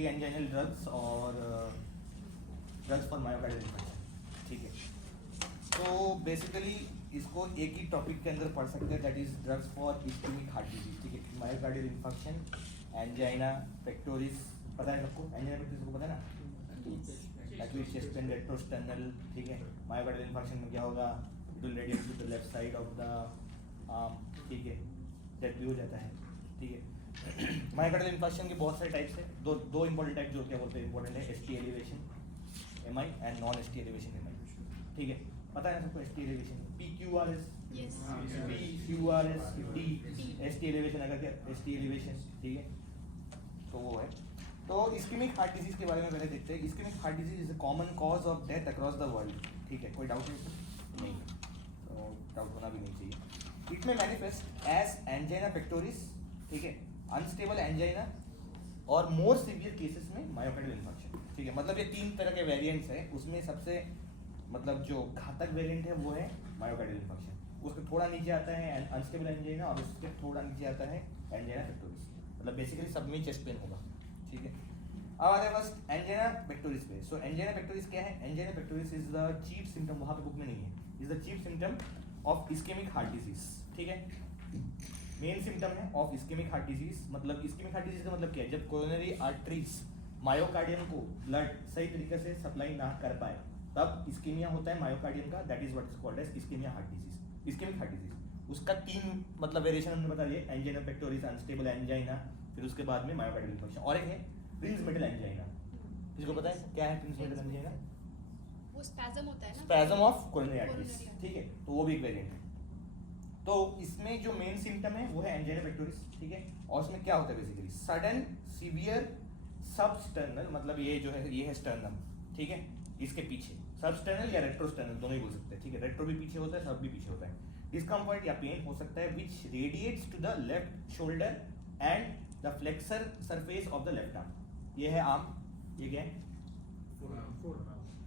Anti anginal drugs और drugs for myocardial infection, ठीक है। तो बेसिकली इसको एक ही टॉपिक के अंदर पढ़ सकते हैं, that is drugs for ischemic heart disease, ठीक है। मायोकार्डियल इन्फेक्शन, एंजाइना पेक्टोरिस, पता है सबको? एंजाइना पेक्टोरिस को पता है ना, एक्यूट चेस्ट पेन, रेट्रोस्टर्नल, ठीक है। मायोकार्डियल इन्फेक्शन में क्या होगा, it will radiate to the left side of the arm, ठीक है, डेथ भी हो जाता है, ठीक है। मायोकार्डियल इन्फेक्शन के बहुत सारे टाइप्स है, दो इंपॉर्टेंट टाइप जो क्या बोलते हैं इंपॉर्टेंट है, ST elevation MI and non ST elevation MI, ठीक है। पता है ना सबको ST elevation, PQRS, PQRS 50 ST elevation, अगर क्या एसटी एलिवेशन, ठीक है, तो वो है। तो इस्केमिक हार्ट डिजीज के बारे में पहले देखते हैं। Ischemic heart disease is a common cause of death across the world, ठीक है, कोई डाउट नहीं, तो डाउट होना भी नहीं चाहिए। इट में मैनिफेस्ट एज एंजाइना पेक्टोरिस, ठीक है, अनस्टेबल एंजाइना और मोर सीवियर केसेस में मायोकार्डियल इन्फेक्शन, ठीक है। मतलब ये 3 तरह के वेरिएंट्स हैं, उसमें सबसे मतलब जो घातक वेरिएंट है वो है मायोकार्डियल इन्फेक्शन, उसके थोड़ा नीचे आता है अनस्टेबल एंजाइना और उसके थोड़ा नीचे आता है एंजाइना पेक्टोरिस, मतलब बेसिकली सब में चेस्ट पेन होगा, ठीक है। अब आते हैं फर्स्ट एंजाइना पेक्टोरिस पे। सो एंजाइना पेक्टोरिस क्या है? Angina pectoris is the chief symptom, वहाँ पे बुक में नहीं है, is the chief symptom of ischemic heart disease, ठीक है। मेन सिम्टम है ऑफ इस्केमिक हार्ट डिजीज। मतलब इस्केमिक हार्ट डिजीज का मतलब क्या है? जब कोरोनरी आर्टरीज मायोकार्डियम को ब्लड सही तरीके से सप्लाई ना कर पाए तब इस्केमिया होता है मायोकार्डियम का, that is what is called as ischemia heart disease, ischemic heart disease. उसका 3 मतलब वेरिएशन हमने बता दिए, एंजाइना पेक्टोरिस, अनस्टेबल एंजाइना, फिर उसके बाद में मायोकार्डियल इन्फेक्शन, और एक है प्रिंस मेटल एंजाइना। किसको पता है क्या है प्रिंस मेटल एंजाइना? वो स्पैज़म होता है ना, स्पैज़म ऑफ कोरोनरी आर्टरीज, ठीक है, तो वो भी एक वेरिएंट है। तो इसमें जो मेन सिम्टम है वो है एंजाइना पेक्टोरिस, ठीक है। और उसमें क्या होता है बेसिकली सडन सीवियर सबस्टर्नल, मतलब ये जो है ये है स्टर्नम, ठीक है, इसके पीछे सबस्टर्नल या रेट्रोस्टर्नल दोनों ही बोल सकते हैं, ठीक है। रेट्रो भी पीछे होता है, सब भी पीछे होता है। डिस्कम्फर्ट या पेन हो सकता है which radiates to the left shoulder and the flexor surface of the left arm. ये है आर्म, ये क्या है?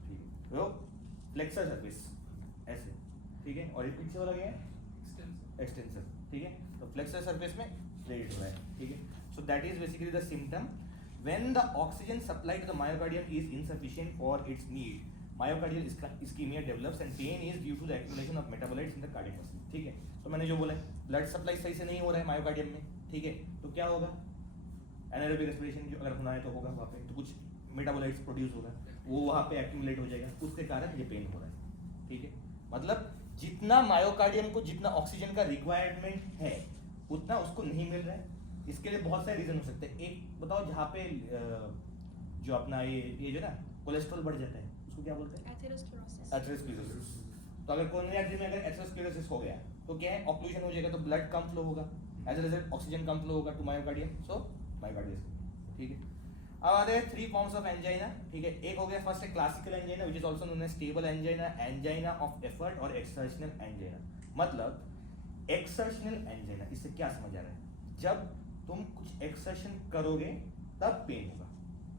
ठीक है, तो फ्लेक्सर सरफेस ऐसे, ठीक है, और ये पीछे वाला क्या है? एक्सटेंसर, ठीक है। तो फ्लेक्सर सरफेस में रेडिएट हुआ है, ठीक है। So that is basically the symptom when the oxygen supply to the myocardium is insufficient for its need, myocardial ischemia develops and pain is due to the accumulation of metabolites in the cardiac muscle, ठीक है। तो मैंने जो बोला है blood supply सही से नहीं हो रहा है मायोकार्डियम में, ठीक है, तो क्या होगा? एनारोबिक रेस्पिरेशन जो अगर होना है तो होगा वहाँ पे, तो कुछ मेटाबोलाइट्स प्रोड्यूस होगा, वो वहाँ पे एक्यूमुलेट हो जाएगा, उसके कारण ये पेन हो रहा है, ठीक है। मतलब जितना मायोकार्डियम को जितना ऑक्सीजन का रिक्वायरमेंट है उतना उसको नहीं मिल रहा है। इसके लिए बहुत सारे रीजन हो सकते हैं। एक बताओ, जहाँ पे जो अपना ये जो ना कोलेस्ट्रॉल बढ़ जाता है उसको क्या बोलते हैं? एथेरोस्क्लेरोसिस। तो अगर कोरोनरी आर्टरी में अगर एथेरोस्क्लेरोसिस हो गया तो क्या है? ऑक्लूजन हो जाएगा, तो ब्लड कम फ्लो होगा, एज अ रिजल्ट ऑक्सीजन कम फ्लो होगा टू मायोकार्डियम, सो मायोकार्डियल, ठीक है। अब आते हैं 3 फॉर्म्स ऑफ एंजाइना, ठीक है। एक हो गया फर्स्ट है classical angina which is also known as stable angina, angina of effort और एक्सर्शनल एंजाइना। मतलब एक्सर्शनल एंजाइना, इससे क्या समझ आ रहा है? जब तुम कुछ एक्सर्शन करोगे तब पेन होगा,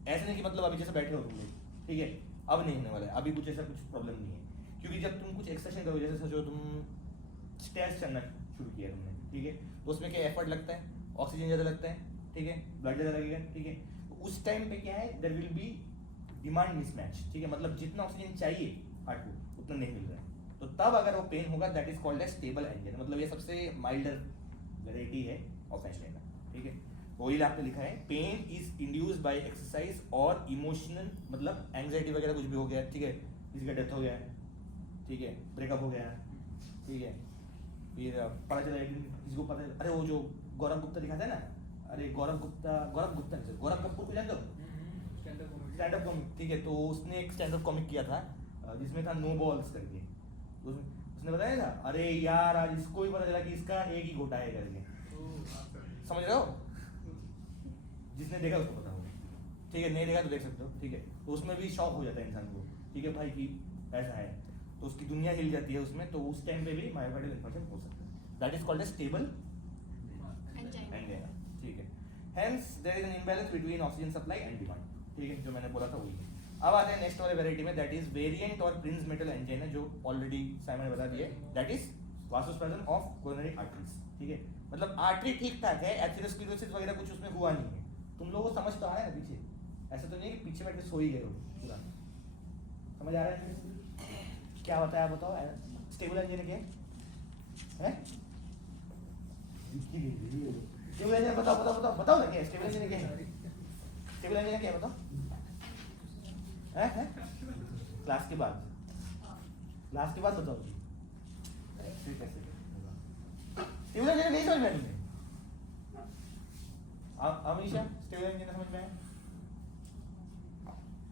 ऐसे नहीं कि मतलब अभी जैसे बैठे हो तुम लोग, ठीक है, अब नहीं होने वाला है, अभी कुछ ऐसा कुछ प्रॉब्लम नहीं है, क्योंकि जब तुम कुछ एक्सर्शन करोगे, जैसे सोचो तुम स्टेयर्स चढ़ना शुरू किया तुमने, ठीक है, तो उसमें क्या एफर्ट लगता है, ऑक्सीजन ज़्यादा लगता है, ठीक है, ब्लड ज़्यादा लगेगा, ठीक है। उस टाइम पे क्या है? There will be demand mismatch, ठीक है, मतलब जितना ऑक्सीजन चाहिए हार्ट को उतना नहीं मिल रहा है, तो तब अगर वो पेन होगा that is called as stable angina. मतलब ये सबसे माइल्डर वेराइटी है ऑफ एंजाइना, ठीक है। वही यहाँ पे लिखा है pain is induced by exercise और इमोशनल, मतलब एंग्जाइटी वगैरह कुछ भी हो गया, ठीक है, किसी का डेथ हो गया, ठीक है, ब्रेकअप हो गया, ठीक है, फिर पता चला किसी को पता, अरे वो जो गौरव गुप्ता दिखाता है ना, अरे गौरव गुप्ता नहीं, गौरव कपूर को जानते हो? स्टैंड अप कॉमिक, ठीक है, तो उसने एक स्टैंड अप कॉमिक किया था जिसमें था नो बॉल्स करके, उसने बताया था अरे यार आज इसको भी पता चला कि इसका एक ही घोटा है करके, समझ रहे हो? जिसने देखा उसको पता होगा, ठीक है, नहीं देखा तो देख सकते हो, ठीक है। तो उसमें भी शॉक हो जाता है इंसान को, ठीक है भाई कि ऐसा है, तो उसकी दुनिया हिल जाती है उसमें, तो उस टाइम पे भी मायोकार्डियल इन्फेक्शन हो सकता है, that is called as stable angina, ठीक है। Hence there is an imbalance between oxygen supply and demand, ठीक है, जो मैंने बोला था वही है। अब आते हैं नेक्स्ट वाले वेराइटी में, दैट इज वेरिएंट और प्रिंस मेटल एंजाइना, जो ऑलरेडी साइमन ने बता दिया, that is vasospasm of coronary arteries, ठीक है। मतलब आर्टरी ठीक ठाक है, एथेरोस्क्लेरोसिस वगैरह कुछ उसमें हुआ नहीं है, तुम लोगों को समझ तो आया ना पीछे, ऐसा तो नहीं कि पीछे बैठ के सो ही गए हो पूरा, समझ आ रहा है? क्या बताया बताओ, स्टेबल एंजिन क्या है? स्टेबल एंजिन बताओ बताओ बताओ बताओ ना, क्या है स्टेबल एंजिन? क्या है स्टेबल एंजिन? क्या है बताओ? है क्लास के बाद, क्लास के बाद बताओ। स्टेबल एंजिन नहीं समझ में आई? अमीशा स्टेबल एंजिन समझ में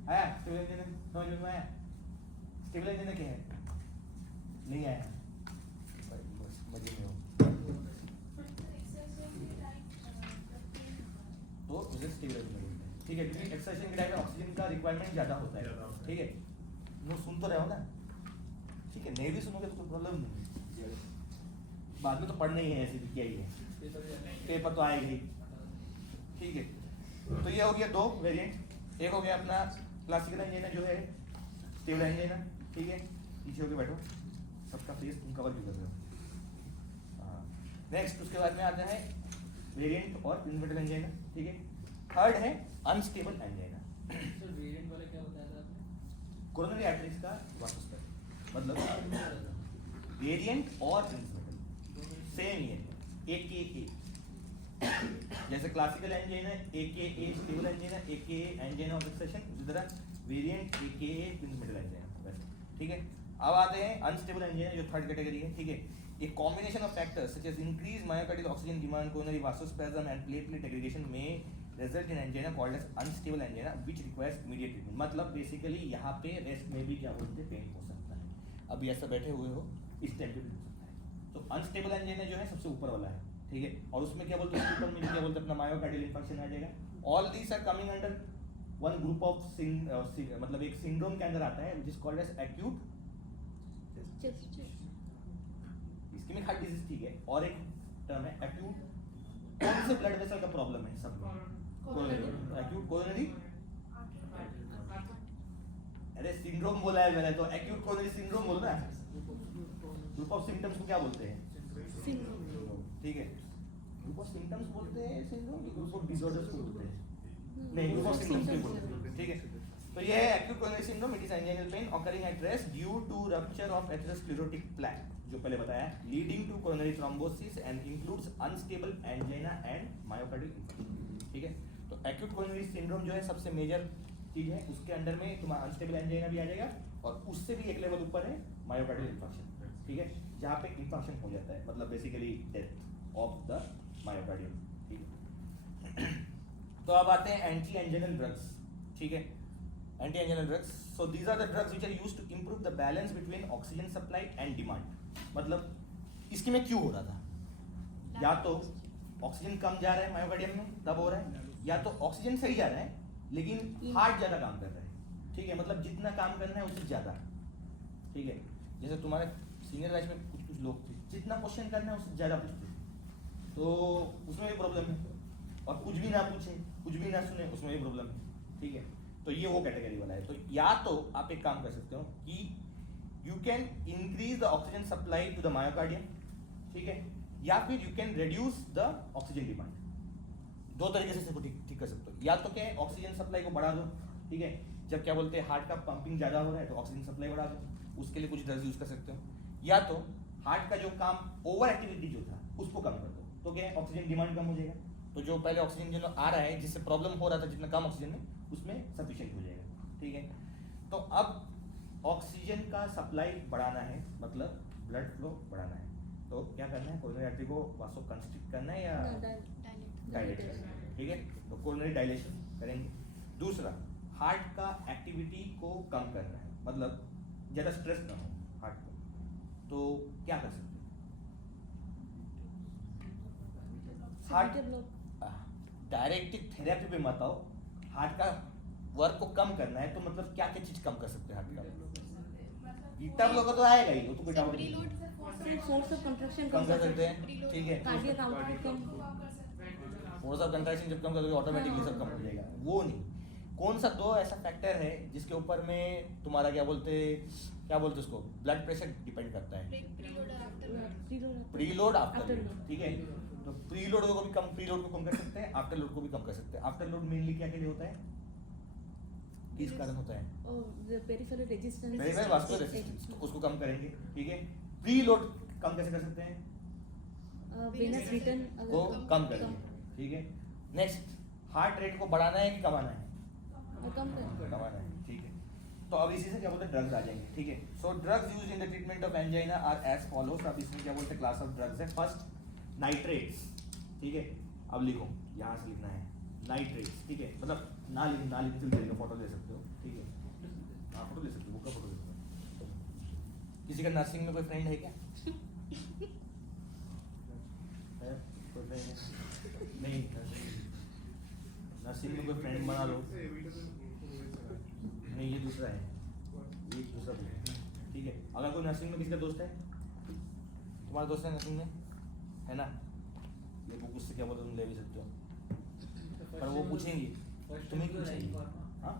आया? स्टेबल एंजिन समझ में आया? स्टेबल एंजिन क्या है? नहीं आया? बस मजे में हो तो मुझे स्टेबल एंजिन बोलते हैं, ठीक है? क्योंकि एक्सेशन के टाइम में ऑक्सीजन का रिक्वायरमेंट ज़्यादा होता है, ठीक है? वो सुन तो रहे हो ना, ठीक है? नहीं भी सुनोगे तो कोई प्रॉब्लम नहीं, बाद में तो पढ़ना ही है, ऐसे भी क्या ही है, पेपर तो आएगा ही, ठीक है? तो ये हो गया दो वेरिएंट, एक हो गया अपना क्लासिकल एंजिन जो है स्टेबल एंजिन, ठीक है? पीछे होके बैठो, सबका फेस तुम कवर भी कर रहे हो। नेक्स्ट उसके बाद में आता है वेरिएंट और प्रिंसिपल एंजिन, ठीक है? थर्ड है अनस्टेबल एंजिन। सर वेरिएंट वाला क्या बताया था आपने? कोरोनरी आर्टरीज का वास्तुस्तर, मतलब वेरिएंट और प्रिंसिपल सेम ही है, एक के एक। जैसे क्लासिकल एंजिन है AKA स्टेबल एंजिन है, AKA एंजिन ऑफ एक्सेशन, उसी तरह वेरिएंट AKA प्रिंसिपल एंजिन है, ठीक है? अब आते हैं अनस्टेबल एंजिन जो थर्ड कैटेगरी है, ठीक है? A combination of factors such as increased myocardial oxygen demand, coronary vasospasm and platelet aggregation may result in angina called as unstable angina which requires immediate treatment। मतलब basically यहाँ पे rest में भी क्या बोलते हैं, पेन हो सकता है। अभी ऐसा बैठे हुए हो इस टाइम पे भी हो सकता है। तो अनस्टेबल एंजिना जो है सबसे ऊपर वाला है, ठीक है? और उसमें क्या बोलते हैं, ऊपर में क्या बोलते हैं, अपना मायोकार्डियल इंफार्क्शन आ जाएगा। All these are coming under one group of मतलब एक सिंड्रोम के अंदर आता है which is called as acute ischemic heart disease, ठीक है? और एक टर्म है एक्यूट, कौन से ब्लड वेसल का प्रॉब्लम है सब में? एक्यूट कोरोनरी, अरे सिंड्रोम बोला है मैंने तो, एक्यूट कोरोनरी सिंड्रोम बोल रहा है। ग्रुप ऑफ सिम्टम्स को क्या बोलते हैं? सिंड्रोम, ठीक है? ग्रुप ऑफ सिम्टम्स बोलते हैं सिंड्रोम, ग्रुप ऑफ डिसऑर्डर्स को बोलते हैं? नहीं, ग्रुप ऑफ सिम्टम्स को बोलते हैं, ठीक है? तो ये है acute coronary syndrome, it is anginal pain occurring at rest due to rupture of atherosclerotic plaque, जो पहले बताया, leading to coronary thrombosis and includes unstable angina and myocardial infarction, ठीक है? तो एक्यूट कोरोनरी सिंड्रोम जो है सबसे मेजर चीज है, उसके अंडर में तुम्हारा अनस्टेबल एंजाइना भी आ जाएगा और उससे भी एक लेवल ऊपर है मायोकार्डियल इंफार्क्शन, ठीक है? जहाँ पे इंफार्क्शन हो जाता है, मतलब basically death of the myocardium, ठीक है? तो अब आते हैं एंटी एंजिनल ड्रग्स, ठीक है? Anti anginal drugs, so these are the drugs which are used to improve the balance between oxygen supply and demand. मतलब इसके में क्यों हो रहा था, या तो ऑक्सीजन कम जा रहा है मायोकार्डियम में तब हो रहा है, या तो ऑक्सीजन सही जा रहा है लेकिन हार्ट ज्यादा काम कर रहा है, ठीक है? मतलब जितना काम करना है उससे ज्यादा, ठीक है? जैसे तुम्हारे सीनियर बैच में कुछ लोग थे, जितना क्वेश्चन करना है उससे ज्यादा पूछते, तो उसमें भी प्रॉब्लम है। और कुछ भी ना पूछे, कुछ भी ना सुने, उसमें भी प्रॉब्लम है, ठीक है? तो ये वो कैटेगरी वाला है। तो या तो आप एक काम कर सकते हो कि you can increase the oxygen supply to the myocardium, ठीक है? या फिर you can reduce the oxygen demand. दो तरीके से इसको ठीक कर सकते हो। या तो क्या है, ऑक्सीजन सप्लाई को बढ़ा दो, ठीक है? जब क्या बोलते हैं हार्ट का पंपिंग ज्यादा हो रहा है तो ऑक्सीजन सप्लाई बढ़ा दो, उसके लिए कुछ ड्रग्स यूज कर सकते हो। या तो हार्ट का जो काम ओवर एक्टिविटी जो था उसको कम कर दो, तो क्या है, ऑक्सीजन डिमांड कम हो जाएगा। तो जो पहले ऑक्सीजन जो आ रहा है, जिससे प्रॉब्लम हो रहा था जितना कम ऑक्सीजन में, उसमें सफिशिएंट हो जाएगा, ठीक है? तो अब ऑक्सीजन का सप्लाई बढ़ाना है, मतलब ब्लड फ्लो बढ़ाना है, तो क्या करना है, कोरोनरी आर्टरी को वासो कंस्ट्रिक्ट करना है या डायलेट करना है, ठीक है? तो कोरोनरी डायलेशन करेंगे। दूसरा, हार्ट का एक्टिविटी को कम करना है, मतलब ज़्यादा स्ट्रेस ना हो हार्ट को, तो क्या कर सकते हैं? हार्ट डायरेक्ट थेरेपी पे मत आओ, हार्ट का वर्क को कम करना है तो मतलब क्या क्या चीज कम कर सकते हैं हार्ट का? इतना लोग तो आएगा ही, वो तो कोई डाउट नहीं है। फोर्स ऑफ कंट्रैक्शन कम कर सकते हैं, ठीक है? Cardiac output come, force of contraction जब कम करोगे ऑटोमेटिकली सब कम हो जाएगा, वो नहीं। कौन सा दो ऐसा फैक्टर है जिसके ऊपर में तुम्हारा क्या बोलते उसको, ब्लड प्रेशर डिपेंड करता है? प्रीलोड आफ्टर लोड, ठीक है? तो प्रीलोड को भी कम, प्रीलोड को कम कर सकते हैं, आफ्टर लोड को भी कम कर सकते हैं। आफ्टर लोड मेनली क्या के लिए होता है? किस कारण होता है? और the peripheral resistance. Peripheral vascular resistance, तो उसको कम करेंगे, ठीक है। प्रीलोड कम कैसे कर सकते हैं? Venous return को कम करेंगे, ठीक है। नेक्स्ट, हार्ट रेट को बढ़ाना है कि कमाना है? कम कर. कमाना है, ठीक है। तो अब इसी से क्या बोलते हैं, ड्रग्स आ जाएंगे, ठीक है। So drugs used in the treatment of angina are as follows. अब इसमें क्या बोलते हैं, क्लास ऑफ ड्रग्स है। फर्स्ट नाइट्रेट्स, ठीक है। अब लिखो, यहाँ से लिखना है नाइट्रेट्स, ठीक है। मतलब ना लिख फिर देगा, फोटो ले सकते हो, ठीक है। हाँ फोटो ले सकते हो, बुक का फोटो ले सकते हो। किसी का नर्सिंग में कोई फ्रेंड है क्या? है? कोई फ्रेंड है? नहीं, नर्सिंग में कोई फ्रेंड बना लो। नहीं, ये दूसरा है, ये दूसरा बुक है, ठीक है। अगर कोई नर्सिंग में किसी का दोस्त है, तुम्हारा दोस्त है नर्सिंग में, है ना, ये बुक उससे क्या बोलते, तुम ले भी सकते हो। पर वो पूछेंगी, तुम्हें क्यों चाहिए? हाँ,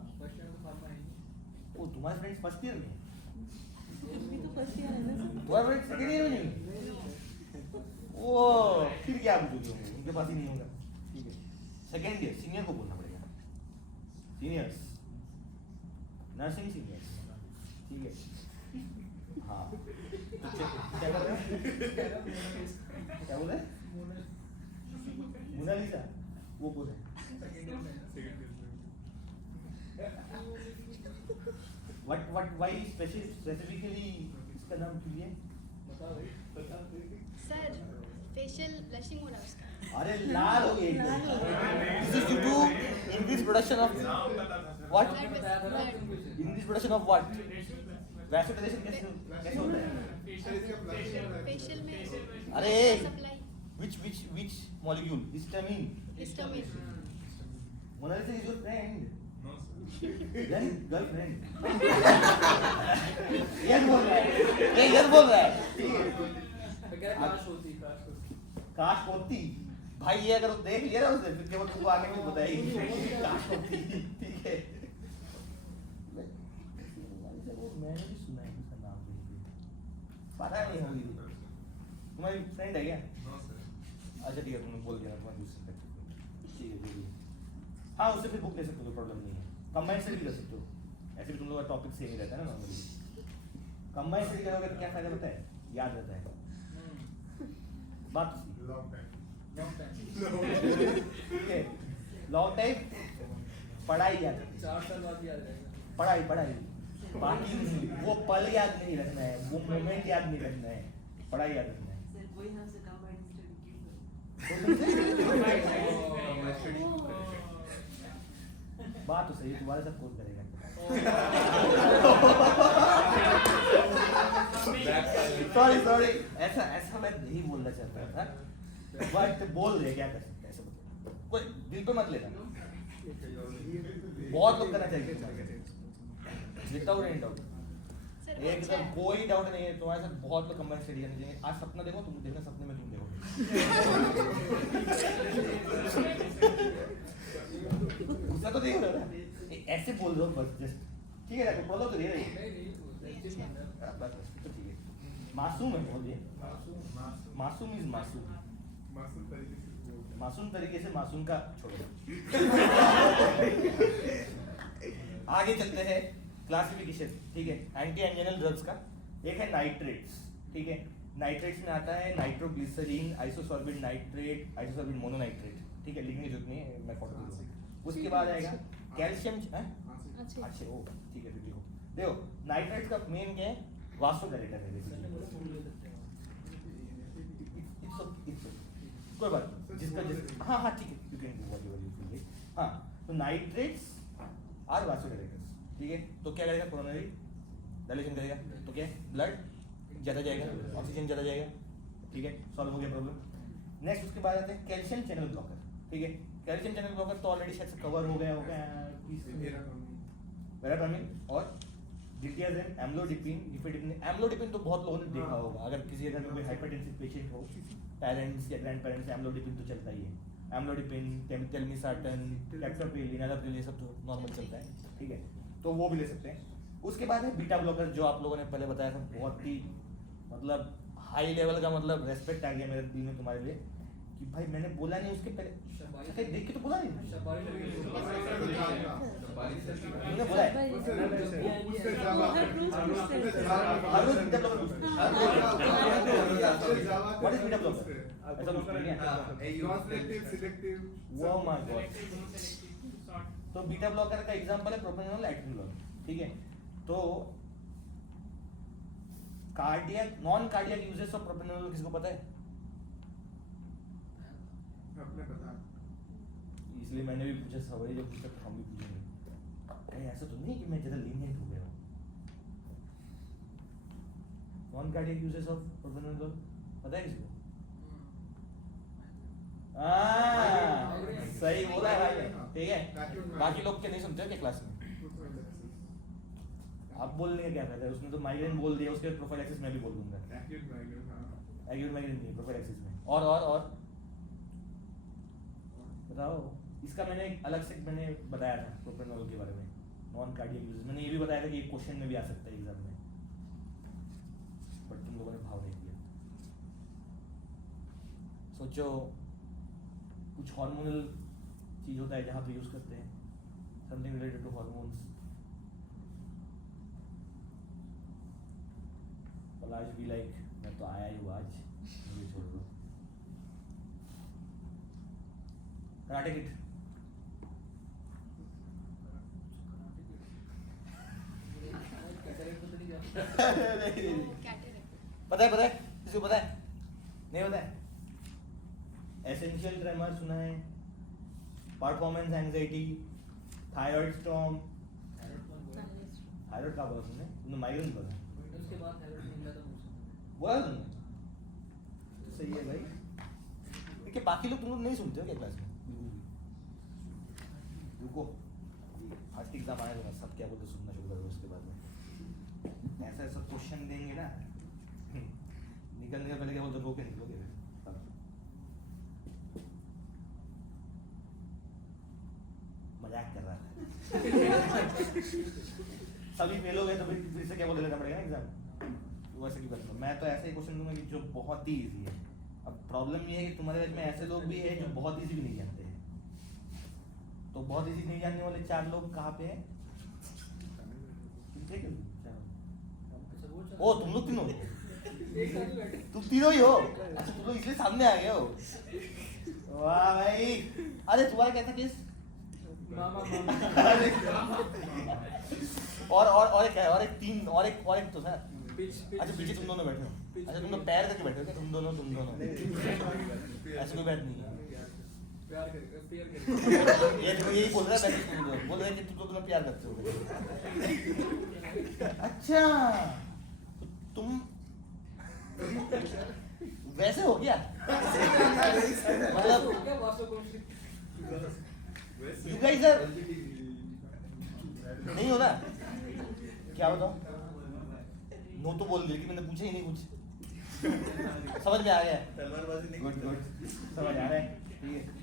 वो तुम्हारे फ्रेंड्स फर्स्ट ईयर में है, अभी तो फर्स्ट ईयर है ना सर. तुम्हारे फ्रेंड्स सेकेंड ईयर में नहीं है। वो फिर क्या पूछोगे, उनके पास ही नहीं होगा, ठीक है। सेकेंड ईयर सीनियर को बोलना पड़ेगा, सीनियर्स, नर्सिंग सीनियर्स, ठीक है। हाँ, तो क्या कर रहे हैं, क्या बोल रहे हैं? मोनालिसा, वो कौन है? What why specifically इसका नाम क्यों है? सर फेशियल ब्लशिंग हो रहा है उसका. अरे लाल हो गई एकदम। This is due to increased production of what? Increased production of what? Vasodilation कैसे होता है? फेशियल में अरे supply which molecule? Histamine. Histamine. Monalisa is your friend. Then girlfriend. Yes बोल रहा है, ये यस बोल रहा है, ठीक है। काश होती भाई, ये अगर देख लिया ना उसने, फिर केवल तुमको आगे भी बताएगी काश होती, ठीक है। वो मैंने भी सुना है उसका नाम, पता नहीं होगी। तुम्हारी फ्रेंड है क्या? अच्छा ठीक है, तुमने बोल दिया, तुम्हारी दूसरी फ्रेंड, ठीक है ठीक है। हाँ, उससे फिर बुक ले सकते हो, कोई प्रॉब्लम नहीं है। कंबाइन स्टडी कर सकते हो, ऐसे भी तुम लोग का टॉपिक सेम ही रहता है ना नॉर्मली। कंबाइन स्टडी करोगे तो क्या फायदा होता है, याद रहता है बात, ठीक है। लॉन्ग टाइम पढ़ाई याद रखनी है, 4 साल बाद याद रहेगा. पढ़ाई बाकी नहीं, वो पल याद नहीं रखना है, वो मोमेंट याद नहीं रखना है, पढ़ाई याद रखना है। Sir, we have the combined study. बात तो सही है, तुम्हारे साथ कौन करेगा? सॉरी, ऐसा मैं नहीं बोलना चाहता था, बट बोल रहे, क्या कर सकते हैं, ऐसा बताओ, कोई दिल पे मत लेना। बहुत लोग करना चाहिए विदाउट एनी डाउट, सर वो अच्छा एकदम है. कोई डाउट नहीं है, तुम्हारे साथ बहुत लोग कंबाइन स्टडी करने चाहिए। आज सपना देखो, तुम देखना सपने में तुम देखोगे। गुस्सा तो देख रहे हो ना, ऐसे बोल रहे हो बस, जस्ट ठीक है ना, बोलो तो दे रही है, बस तो ठीक है। मासूम है, बोलिए मासूम इज मासूम, मासूम तरीके से मासूम का छोड़ो। आगे चलते हैं, क्लासिफिकेशन, ठीक है। एंटी एंजाइनल ड्रग्स का एक है नाइट्रेट्स, ठीक है। नाइट्रेट्स में आता है नाइट्रोग्लिसरीन, आइसोसॉर्बिन नाइट्रेट, आइसोसॉर्बिन मोनोनाइट्रेट, ठीक है। लिखने की जरूरत नहीं है, मैं फोटो दे दूंगा। उसके बाद आएगा कैल्शियम, अच्छा. अच्छा ओ ठीक है, फिर लिखो। देखो नाइट्रेट का मेन क्या है, वासोडाइलेटर है बेसिकली, कोई बात नहीं, जिसका हाँ ठीक है, you can do whatever you feel. हाँ, तो नाइट्रेट्स आर वासोडाइलेटर्स, ठीक है। तो क्या करेगा, कोरोनरी डायलेशन करेगा, तो क्या ब्लड ज़्यादा जाएगा, ऑक्सीजन ज़्यादा जाएगा, ठीक है, सॉल्व हो गया प्रॉब्लम। नेक्स्ट उसके बाद आते हैं कैल्शियम चैनल ब्लॉकर, ठीक है। कैल्शियम चैनल ब्लॉकर तो ऑलरेडी शायद से कवर हो गया वेराट्रामिन और डिटियाजेन, एम्लोडिपिन, इफेडिपिन। एम्लोडिपिन तो बहुत लोगों ने देखा होगा, अगर किसी घर में कोई हाइपरटेंसिव पेशेंट हो, पेरेंट्स या ग्रैंड पेरेंट्स, एम्लोडिपिन तो चलता ही है। एम्लोडिपिन, टेल्मिसार्टन, कैप्टोप्रिल, इनालाप्रिल, ये सब तो नॉर्मल चलता है, ठीक है, तो वो भी ले सकते हैं। उसके बाद है बीटा ब्लॉकर, जो आप लोगों ने पहले बताया था, बहुत ही मतलब हाई लेवल का, मतलब रेस्पेक्ट आ गया मेरे दिल में तुम्हारे लिए कि भाई मैंने बोला नहीं उसके पहले, देख के तो बोला नहीं। तुमने बोला है हर रोज बीटा ब्लॉकर पूछते हैं व्हाट इज बीटा ब्लॉकर ऐसा पूछते हैं क्या वो माय गॉड तो बीटा ब्लॉकर का एग्जांपल है प्रोप्रानोलोल एटेनोलोल ठीक है तो cardiac non cardiac uses of propranolol किसको पता है इसलिए मैंने भी पूछा सवाल जब पूछा हम भी पूछेंगे कहीं ऐसा तो नहीं कि मैं ज्यादा लीनियंट हो गया हूं non cardiac uses of propranolol पता है किसको सही बोला है भाई ठीक है बाकी लोग क्या नहीं सुनते क्या क्लास में आप बोलने का क्या फायदा है उसने तो माइग्रेन बोल दिया उसके प्रोफाइलैक्सिस में भी बोल दूंगा एक्यूट माइग्रेन नहीं प्रोफाइलैक्सिस में और बताओ इसका मैंने एक अलग से मैंने बताया था प्रोप्रानोलोल के बारे में नॉन कार्डियक यूजेस मैंने ये भी बताया था कि एक क्वेश्चन में भी आ सकता है एग्जाम में बट तुम लोगों ने भाव नहीं दिया सोचो कुछ हार्मोनल चीज होता है जहाँ पे यूज करते हैं समथिंग रिलेटेड टू हार्मोन्स आज भी लाइक मैं तो आया ही हूँ आज मुझे छोड़ दो कराटे किड पता है किसी को पता है नहीं पता है एसेंशियल ट्रेमर सुना है performance anxiety thyroid storm thyroid का बोला तुमने माइग्रेन बोला उसके बाद थायराइड में ज्यादा मोशन बोला तुमने तो सही है भाई देखिए बाकी लोग तुम लोग नहीं सुनते हो क्या क्लास में रुको आज के एग्जाम आने दो सब क्या बोलते सुनना शुरू करो उसके बाद में ऐसा ऐसा क्वेश्चन देंगे ना निकलने का पहले क्या बोलते रो के निकलोगे मजाक कर रहा था सभी फेल हो गए तो फिर से क्या बोल देना पड़ेगा एग्जाम वैसे क्यों करता हूँ मैं तो ऐसे ही क्वेश्चन दूंगा कि जो बहुत ही इजी है अब प्रॉब्लम ये है कि तुम्हारे बैच में ऐसे लोग भी है जो बहुत इजी भी नहीं जानते हैं तो बहुत इजी नहीं जानने वाले 4 लोग कहाँ पे हैं तुम थे क्या ओ तुम लोग तीनों तुम तीनों ही हो अच्छा तुम लोग इसलिए सामने आ गए हो वाह भाई अरे तुम्हारा कैसा केस और एक 3 और एक तो सर अच्छा पीछे तुम दोनों बैठे हो अच्छा तुम लोग पैर करके बैठे हो क्या तुम दोनों ऐसे कोई बैठ नहीं है ये तो यही बोल रहा है बोल रहे हैं कि तुम लोग प्यार करते हो अच्छा तुम वैसे हो गया मतलब यू गाइस आर नहीं हो ना क्या बताओ नो तो बोल दिया कि मैंने पूछा ही नहीं कुछ समझ में आ गया तलवारबाजी नहीं गुड समझ आ रहा है ठीक है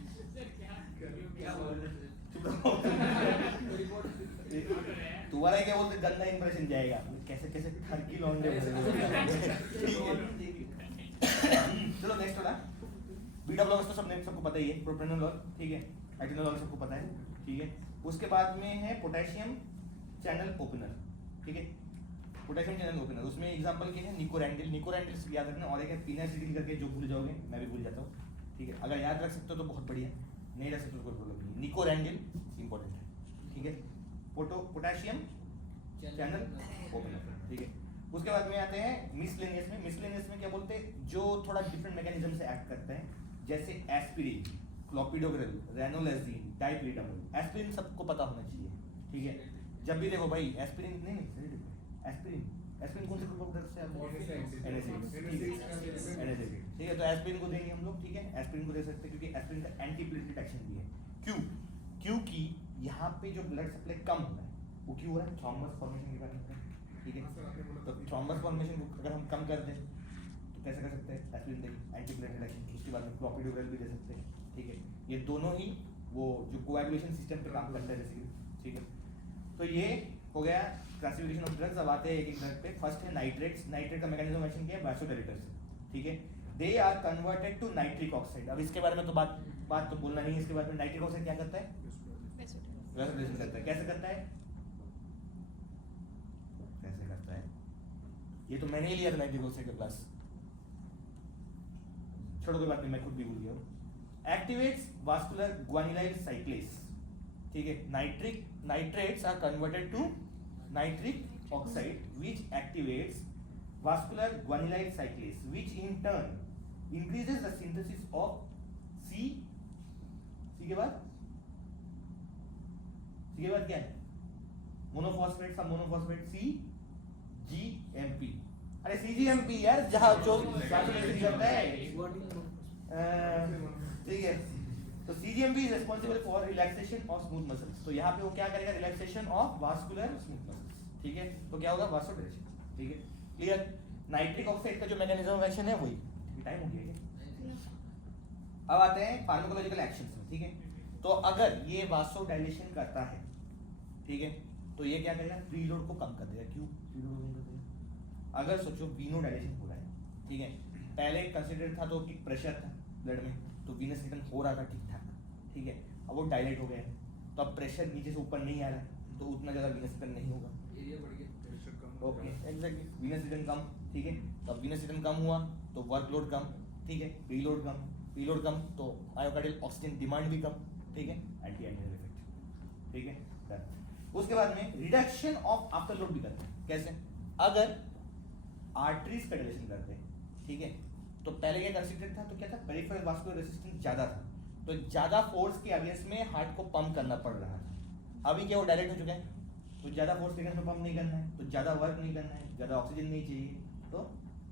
तुम्हारा क्या बोलते गंदा इंप्रेशन जाएगा कैसे कैसे ठरकी लौंडे चलो नेक्स्ट वाला बीटा ब्लॉकर्स तो सबको पता ही है प्रोप्रानोलोल ठीक है एटेनोलोल सबको पता है ठीक है उसके बाद में है पोटेशियम चैनल ओपनर ठीक है पोटेशियम चैनल ओपनर उसमें एग्जांपल क्या है निकोरैंडिल याद रखना और एक है पीनासिडिल करके जो भूल जाओगे मैं भी भूल जाता हूँ ठीक है अगर याद रख सकते हो तो बहुत बढ़िया नहीं रख सकते तो कोई प्रॉब्लम नहीं निकोरैंडिल इंपॉर्टेंट है ठीक है पोटेशियम चैनल ओपनर ठीक है उसके बाद में आते हैं मिसलेनियस में क्या बोलते हैं जो थोड़ा डिफरेंट मैकेनिज्म से एक्ट करते हैं जैसे एस्पिरिन क्लोपिडोग्रेल रेनोलेजिन डाइप्रिटामोल एस्पिरिन सबको पता होना चाहिए ठीक है जब भी देखो भाई एस्पिरिन नहीं एस्पिरिन कौन से ड्रग से एनएसएडी ठीक है तो एस्पिरिन को देंगे हम लोग ठीक है एस्पिरिन को दे सकते हैं क्योंकि एस्पिरिन का एंटीप्लेटलेट एक्शन भी है क्योंकि यहाँ पे जो ब्लड सप्लाई कम हो रहा है वो क्यों हो रहा है थ्रोम्बस फॉर्मेशन के कारण ठीक है तो थ्रोम्बस फॉर्मेशन को अगर हम कम कर दें तो कैसे कर सकते हैं एस्पिरिन देंगे एंटीप्लेटलेट एक्शन उसके बाद में क्लोपिडोग्रेल भी दे सकते हैं ठीक है ये दोनों ही वो जो कोएगुलेशन सिस्टम पे काम करता है बेसिकली ठीक है तो ये हो गया क्लासिफिकेशन ऑफ ड्रग्स अब आते हैं एक ड्रग पे फर्स्ट है नाइट्रेट का मैकेनिज्म एक्शन क्या है वासोडाइलेटर से ठीक है they are converted to nitric oxide अब इसके बारे में तो बात तो बोलना नहीं है इसके बारे में नाइट्रिक ऑक्साइड क्या करता है वैसोडाइलेशन करता है। कैसे करता है? ये तो मैंने ही लिया था नाइट्रिक ऑक्साइड का क्लास, छोड़ो कोई बात नहीं, मैं खुद भी भूल गया हूँ। एक्टिवेट्स वास्कुलर ग्वानिलाइल साइक्लेस, ठीक है। Nitrates are converted to nitric oxide which activates vascular guanylyl cyclase which in turn increases the synthesis of C के बाद क्या है? मोनोफॉस्फेट, सब मोनोफॉस्फेट CGMP। अरे CGMP यार, जहाँ जो वास्कुलेशन करता है, ठीक है। तो CGMP is responsible for relaxation of smooth muscles। तो यहाँ पे वो क्या करेगा? Relaxation of vascular smooth muscles, ठीक है। तो क्या होगा? वासोडाइलेशन, ठीक है। क्लियर? नाइट्रिक ऑक्साइड का जो मैकेनिज्म ऑफ एक्शन है वही। टाइम हो गया क्या? अब आते हैं फार्माकोलॉजिकल एक्शंस में, ठीक है। तो अगर ये वासोडाइलेशन करता है, ठीक है, तो ये क्या करेगा? प्रीलोड को कम कर देगा। क्यों प्रीलोड को कम कर देगा? अगर सोचो वीनो डायलेशन हो रहा है, ठीक है, पहले कंसीडर था तो कि प्रेशर था ब्लड में, तो वीनस रिटर्न हो रहा था ठीक ठाक, ठीक है। अब वो डायलेट हो गया है, तो अब प्रेशर नीचे से ऊपर नहीं आ रहा है, तो उतना ज़्यादा वीनस रिटर्न नहीं होगा। एरिया बढ़ गया, प्रेशर कम। ओके, एग्जैक्टली, वीनस रिटर्न कम, ठीक है। तो अब वीनस रिटर्न कम हुआ तो वर्कलोड कम, ठीक है, प्रीलोड कम तो मायोकार्डियल ऑक्सीजन डिमांड भी कम, ठीक है, एंटी एंजियल इफेक्ट, ठीक है, डन। उसके बाद में रिडक्शन ऑफ आफ्टरलोड भी करते हैं। कैसे? अगर आर्टरीज का डायलेशन करते हैं, ठीक है, तो पहले क्या कंसीडर था? तो क्या था? पेरिफेरल वास्कुलर रेजिस्टेंस ज्यादा था, तो ज्यादा फोर्स के अगेंस्ट में हार्ट को पंप करना पड़ रहा था। अभी क्या वो डायलेट हो चुका है, तो ज्यादा फोर्स के अगेंस्ट में पंप नहीं करना है, तो ज्यादा वर्क नहीं करना है, ज्यादा ऑक्सीजन नहीं चाहिए, तो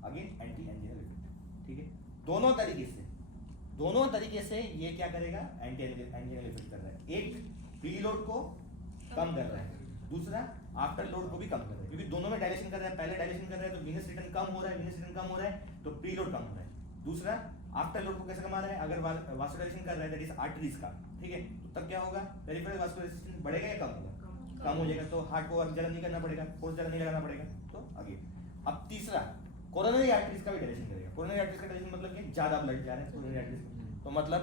अगेन एंटी एंजियल इफेक्ट, ठीक है। दोनों तरीके से ये क्या करेगा? एंटी एंजियल इफेक्ट कर रहा है। एक प्रीलोड को कम कर रहा है, दूसरा आफ्टर लोड को भी कम कर रहा है, क्योंकि दोनों में डायलेशन कर रहा है। पहले डायलेशन कर रहा है तो वीनस रिटर्न कम हो रहा है, तो प्रीलोड कम हो रहा है। दूसरा आफ्टर लोड को कैसे कमा रहा है? अगर वास्कुलाइजेशन कर रहा है, दैट इज आर्टरीज का, ठीक है, तो तब क्या होगा? पेरिफेरल वास्कुलर रेजिस्टेंस बढ़ेगा या कम होगा? कम हो जाएगा, तो हार्ट को वर्क ज़्यादा नहीं करना पड़ेगा, फोर्स ज़्यादा नहीं लगाना पड़ेगा, तो आगे। अब तीसरा, कोरोनरी आर्टरीज का भी डायलेशन करेगा। कोरोनरी आर्टरीज का डायलेशन मतलब कि ज़्यादा ब्लड जा रहा है कोरोनरी आर्टरीज में, तो मतलब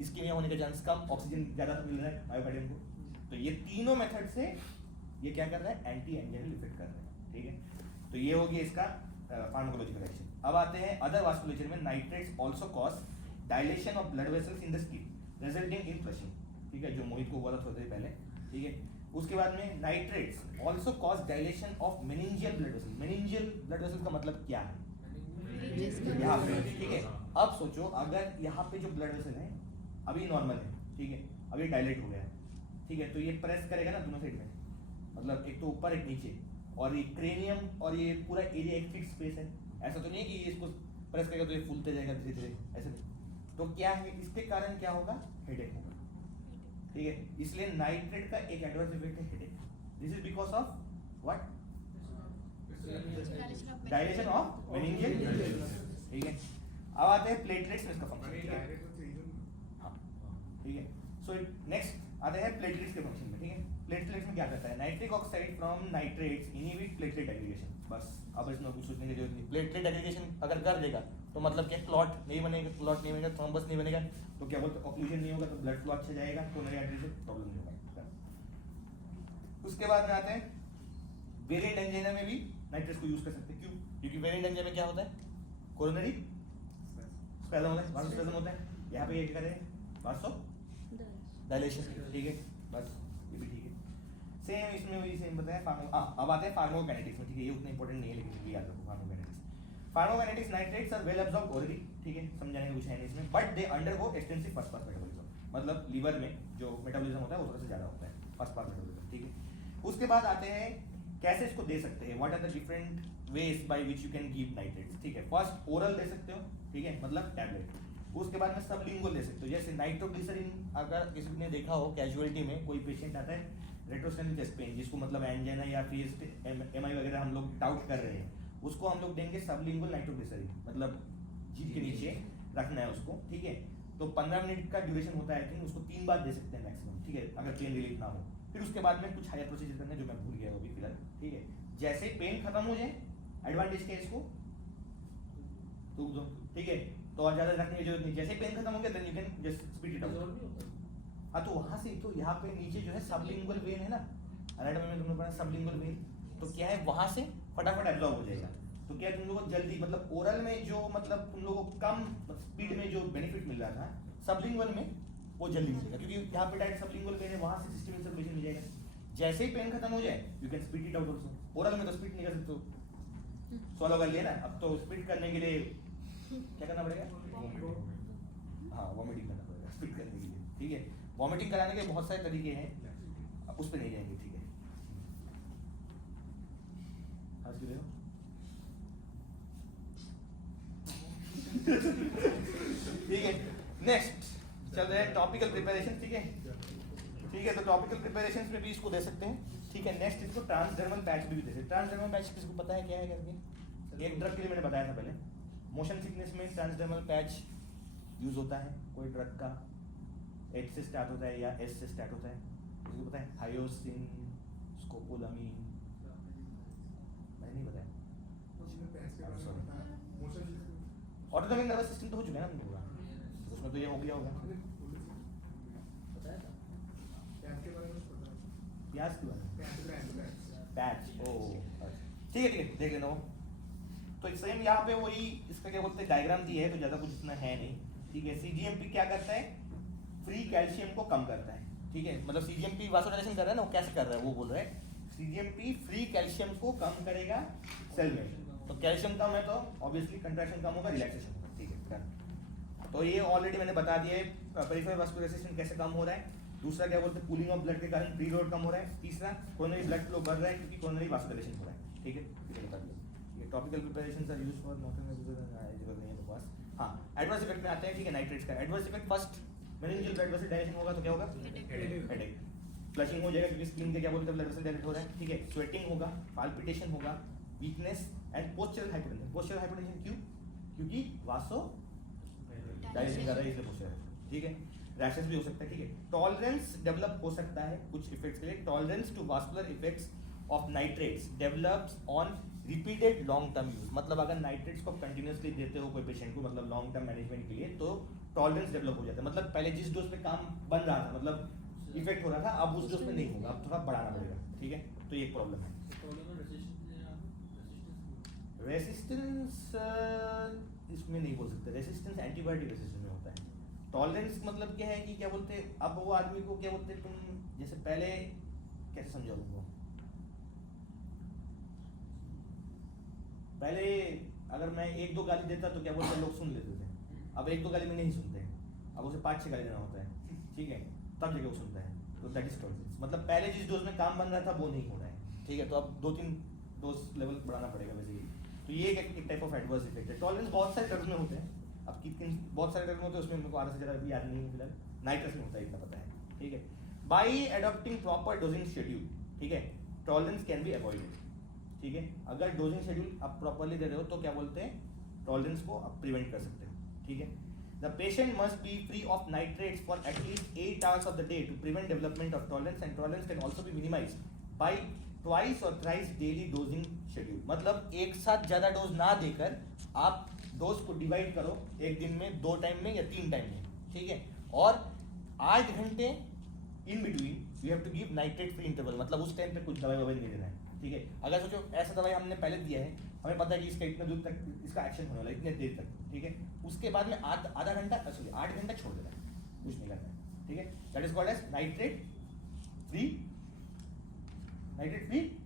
इस्कीमिया होने का चांस कम, ऑक्सीजन ज़्यादा मिल रहा है मायोकार्डियम को। तो ये तीनों मेथड से ये क्या कर रहा है? एंटी एंजियल इफेक्ट कर रहा है, ठीक है। तो ये हो गया इसका फार्माकोलॉजिकल एक्शन। अब आते हैं अदर वास्कुलेचर में। Nitrates also cause dilation of blood vessels in the skin resulting in flushing, ठीक है, जो मोहित को हुआ था थोड़ी देर पहले, ठीक है। उसके बाद में nitrates also cause dilation of meningeal blood vessels. Meningeal blood vessel का मतलब क्या है? यहाँ पे, ठीक है। अब सोचो, अगर यहाँ पे जो ब्लड वेसल है अभी नॉर्मल है, ठीक है, अभी डायलेट हो गया है, ठीक है, तो ये प्रेस करेगा ना दोनों साइड में, मतलब एक तो ऊपर एक नीचे, और ये क्रेनियम और ये पूरा एरिया एक फिक्स स्पेस है। ऐसा तो नहीं है कि ये इसको प्रेस करेगा तो ये फूलते जाएगा धीरे धीरे, ऐसे नहीं। तो क्या है? इसके कारण क्या होगा? हेडेक होगा, ठीक है। इसलिए नाइट्रेट का एक एडवर्स इफेक्ट है headache. This is because of what? Dilation of meningeal, ठीक है। अब आते हैं प्लेटलेट्स में इसका फंक्शन, ठीक है, हाँ, ठीक है। सो नेक्स्ट आते हैं प्लेटलेट्स के फंक्शन में, ठीक है। प्लेटलेट्स में क्या करता है? Nitric oxide from nitrates inhibit platelet aggregation. बस अब इसमें कुछ सोचने की जरूरत नहीं। प्लेटलेट एग्रीगेशन अगर कर देगा तो मतलब क्या? क्लॉट नहीं बनेगा, थ्रोम्बस नहीं बनेगा, तो क्या बोलते? ऑक्लूजन नहीं होगा, तो ब्लड फ्लो अच्छा जाएगा, कोरोनरी आर्टरी से प्रॉब्लम नहीं होगा। उसके बाद में आते हैं वेरिएंट एंजाइना में भी नाइट्रेट्स को यूज कर सकते हैं। क्यों? क्योंकि वेरिएंट एंजाइना में क्या होता है? कोरोनरी स्पैज़म होता है, वासोस्पैज़म होता है। यहाँ पे ये क्या करें? वासोडाइलेशन, ठीक है, बस ये भी ठीक है। सेम इसमें भी सेम बताया। अब आते हैं फार्माकोकाइनेटिक्स में, ठीक है, ये उतना इंपॉर्टेंट नहीं है लेकिन ये याद रखो pharmacokinetics. Pharmacokinetics nitrates are well absorb orally, ठीक है, समझाने का कुछ है नहीं इसमें, but they undergo extensive first pass metabolism, मतलब लीवर में जो मेटाबॉलिज्म होता है वो थोड़ा सा ज्यादा होता है, फर्स्ट पास मेटाबॉलिज्म, ठीक है। उसके बाद आते हैं कैसे इसको दे सकते हैं, what are the different ways by which you can give nitrates, ठीक है। फर्स्ट ओरल दे सकते हो, ठीक है, मतलब टैबलेट। उसके बाद में सबलिंगुअल दे सकते हो, जैसे नाइट्रोग्लिसरीन। अगर किसी ने देखा हो कैजुअलिटी में कोई पेशेंट आता है रेट्रोस्टेमिक चेस्ट पेन, जिसको मतलब एंजाइना या फिर एमआई वगैरह हम लोग डाउट कर रहे हैं, उसको हम लोग देंगे सबलिंगुअल नाइट्रोग्लिसरीन, मतलब जीभ के नीचे रखना है उसको, ठीक है। तो 15 मिनट का ड्यूरेशन होता है, लेकिन उसको 3 बार दे सकते हैं मैक्सिमम, ठीक है, अगर पेन रिलीफ ना हो। फिर उसके बाद में कुछ हायर प्रोसीजर करना है जो मैं भूल गया अभी फिलहाल, ठीक है। जैसे पेन खत्म हो जाए, एडवांटेज क्या है इसको? तो ठीक है, तो और ज्यादा रखने की जरूरत नहीं। जैसे पेन खत्म हो गया then you can just speed it out. हाँ, तो वहां से तो यहाँ पे नीचे जो है सबलिंगुअल वेन है ना, एनाटॉमी में तुमने पढ़ा सबलिंगुअल वेन, तो क्या है वहां से फटाफट एब्जॉर्ब हो जाएगा। तो क्या तुम लोगों को जल्दी मतलब ओरल में जो मतलब तुम लोगों को कम स्पीड में जो बेनिफिट मिल रहा था, सबलिंगुअल में वो जल्दी मिलेगा, क्योंकि यहाँ पे डायरेक्ट सबलिंगुअल वेन है, वहां से सिस्टम सर्कुलेशन मिल जाएगा। जैसे ही पेन खत्म हो जाए you can speed it out also. Oral में तो स्पीड नहीं कर सकते हो, सॉल्व कर लिया ना। अब तो स्पीड करने के लिए क्या करना पड़ेगा? हाँ, वॉमिटिंग करना पड़ेगा स्पीड करने के लिए, ठीक है। वॉमिटिंग कराने के बहुत सारे तरीके हैं, अब उस पर नहीं जाएंगे, ठीक है। आज के देखो ठीक है, नेक्स्ट चल रहे हैं टॉपिकल प्रिपरेशन, ठीक है। ठीक है, तो टॉपिकल प्रिपरेशन में भी इसको दे सकते हैं, ठीक है। नेक्स्ट इसको ट्रांसडर्मल पैच भी दे सकते हैं। ट्रांसडर्मल पैच किसको पता है क्या है करके? एक ड्रग के लिए मैंने बताया था पहले, मोशन सिकनेस में ट्रांसडर्मल पैच यूज होता है। कोई ड्रग का H से स्टार्ट होता है या S से स्टार्ट होता है, किसको पता है? हायोसिन, स्कोपोलामीन, मैंने नहीं बताया। ऑटोनॉमिक नर्वस सिस्टम तो हो चुका है ना तुम लोगों का, तो उसमें तो ये हो गया होगा। बताया था प्याज के बारे में, पैच, ओ ठीक है ठीक है, देख लेना वो। तो सेम यहाँ पे वही इसका क्या बोलते हैं डायग्राम दी है, तो ज़्यादा कुछ इतना है नहीं, ठीक है। CGMP क्या करता है? फ्री कैल्शियम को कम करता है, ठीक है। मतलब CGMP वासोडाइलेशन कर रहा है ना, वो कैसे कर रहा है वो बोल रहा है। CGMP फ्री कैल्शियम को कम करेगा सेल में, तो कैल्शियम कम है तो ऑब्वियसली कंट्रैक्शन कम होगा, रिलैक्सेशन होगा, ठीक है डन। तो ये ऑलरेडी मैंने बता दिया है पेरिफेरल वास्कुलर रेजिस्टेंस कैसे कम हो रहा है। दूसरा क्या बोलते हैं, कूलिंग ऑफ ब्लड के कारण फ्री लोड कम हो रहा है। तीसरा कोरोनरी ब्लड फ्लो बढ़ रहा है क्योंकि कोरोनरी वास्कुलरेशन हो रहा है, ठीक है। बता दिया ये topical preparations are used for not जरूरत नहीं है तो बस। हाँ, एडवर्स इफेक्ट में आते हैं, ठीक है। नाइट्रेट्स का adverse effect first meningeal blood vessel dilation होगा तो क्या होगा? हेडेक, फ्लशिंग हो जाएगा क्योंकि स्किन के क्या बोलते हैं ब्लड वेसल डायलेट हो रहा है, ठीक है। स्वेटिंग होगा, पाल्पिटेशन होगा, weakness and postural hypotension. Postural hypotension क्यों? क्योंकि वासो डायलेशन कर रहा है इसलिए पोस्चरल, ठीक है। रैशेस भी हो सकता है, ठीक है। टॉलरेंस डेवलप हो सकता है कुछ इफेक्ट्स के लिए। Tolerance to vascular effects of nitrates develops on repeated long term use. मतलब अगर नाइट्रेट्स को कंटिन्यूसली देते हो कोई पेशेंट को, मतलब लॉन्ग टर्म मैनेजमेंट के लिए, तो टॉलरेंस डेवलप हो जाता है। मतलब पहले जिस डोज पे काम बन रहा था, मतलब इफेक्ट हो रहा था, अब उस डोज पे नहीं होगा, अब थोड़ा बढ़ाना पड़ेगा, ठीक है। तो ये एक प्रॉब्लम है। रेसिस्टेंस इसमें नहीं बोल सकते, रेसिस्टेंस एंटीबायोटिक रेसिस्टेंस में होता है। टॉलरेंस मतलब क्या है कि क्या बोलते हैं, अब वो आदमी को क्या बोलते हैं, तुम जैसे पहले कैसे समझाओ तुमको, पहले अगर मैं 1-2 गाली देता तो क्या बोलते हैं लोग सुन लेते थे, अब 1-2 गाली में नहीं सुनते हैं, अब उसे 5-6 गाली देना होता है, ठीक है, तब जाके वो सुनता है। तो दैट इज टॉलरेंस। मतलब पहले जिस डोज में काम बन रहा था वो नहीं हो रहा है, ठीक है। तो अब 2-3 डोज लेवल बढ़ाना पड़ेगा वैसे ही। तो ये एक टाइप ऑफ एडवर्स इफेक्ट है। टॉलरेंस बहुत सारे ड्रग्स में होते हैं, अब किन बहुत सारे ड्रग्स में होते हैं, उसमें मेरे को आधा से ज़्यादा भी याद नहीं है फिलहाल। नाइट्रस में होता है इतना पता है, ठीक है। By adopting proper dosing schedule, ठीक है, टॉलरेंस कैन बी अवॉइडेड, ठीक है। अगर डोजिंग शेड्यूल आप प्रॉपरली दे रहे हो तो क्या बोलते हैं, टॉलरेंस को आप प्रिवेंट कर सकते हो, ठीक है। The patient must be free of nitrates for at least 8 hours of the day to prevent development of tolerance, and tolerance can also be minimized by twice or thrice daily dosing schedule. मतलब एक साथ ज़्यादा dose ना देकर आप dose को divide करो एक दिन में 2 टाइम में या 3 टाइम में, ठीक है। और 8 घंटे in between you have to give nitrate free interval, मतलब उस टाइम पे कुछ दवाई ववाई नहीं देना है, ठीक है। अगर सोचो ऐसा दवाई हमने पहले दिया है, हमें पता है कि इसका इतना दूर तक इसका एक्शन होने वाला है, इतने देर तक, ठीक है। उसके बाद में आधा घंटा सॉरी 8 घंटा छोड़ देना है, कुछ नहीं करना है, ठीक है। That is called as nitrate free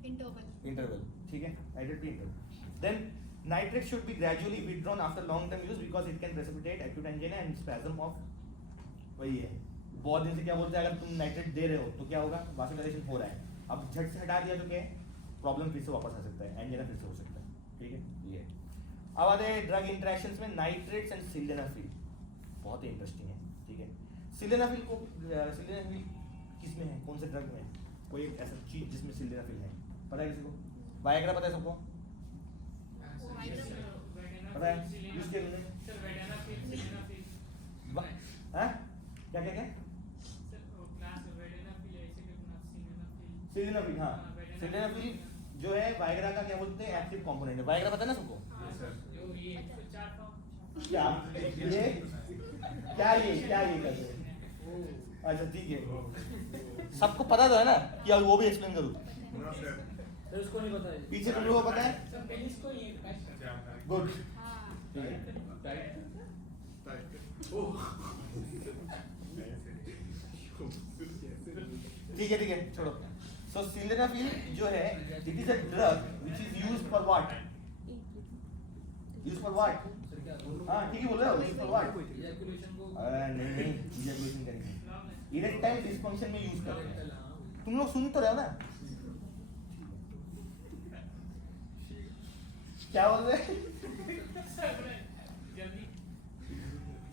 interval, ठीक है, nitrate free interval. Then nitrate should be gradually withdrawn after long term use because it can precipitate acute angina and spasm of, वही है बहुत दिन से क्या बोलते हैं, अगर तुम नाइट्रेट दे रहे हो तो क्या होगा, वास्कुलराइजेशन हो रहा है, अब झट से हटा दिया तो क्या है, प्रॉब्लम फिर से वापस आ सकता है, एंजाइना फिर से हो सकता है, ठीक है। ये अब आते हैं ड्रग इंटरेक्शंस में नाइट्रेट्स एंड सिल्डेनाफिल, बहुत ही इंटरेस्टिंग है, ठीक है। सिल्डेनाफिल किस में है, कौन से ड्रग में है, कोई एक ऐसा चीज जिसमें सिल्डेनाफिल है, पता है किसी को? वायग्रा पता है सबको, पता है यूज किया तुमने? हाँ क्या क्या क्या सिल्डेनाफिल, हाँ सिल्डेनाफिल जो है वायग्रा का क्या बोलते हैं एक्टिव कंपोनेंट है। वायग्रा पता है ना सबको? क्या ये करते हैं? अच्छा ठीक है, सबको पता तो है ना कि अब वो भी एक्सप्लेन करूँ? सर उसको नहीं पता है। पीछे तुम लोगों को पता है? सब पेनिस को ये गुड। हाँ ठीक है, ठीक है, छोड़ो। सो सिल्डेनाफिल जो है, it is a drug which is used for what? Use for what? हाँ ठीक है बोल रहे हो, यूज फॉर व्हाट? इजैकुलेशन को नहीं, इजैकुलेशन करेंगे, इरेक्टाइल डिस्फंक्शन में यूज करते हैं। तुम लोग सुन तो रहे हो ना? क्या बोल रहे हैं?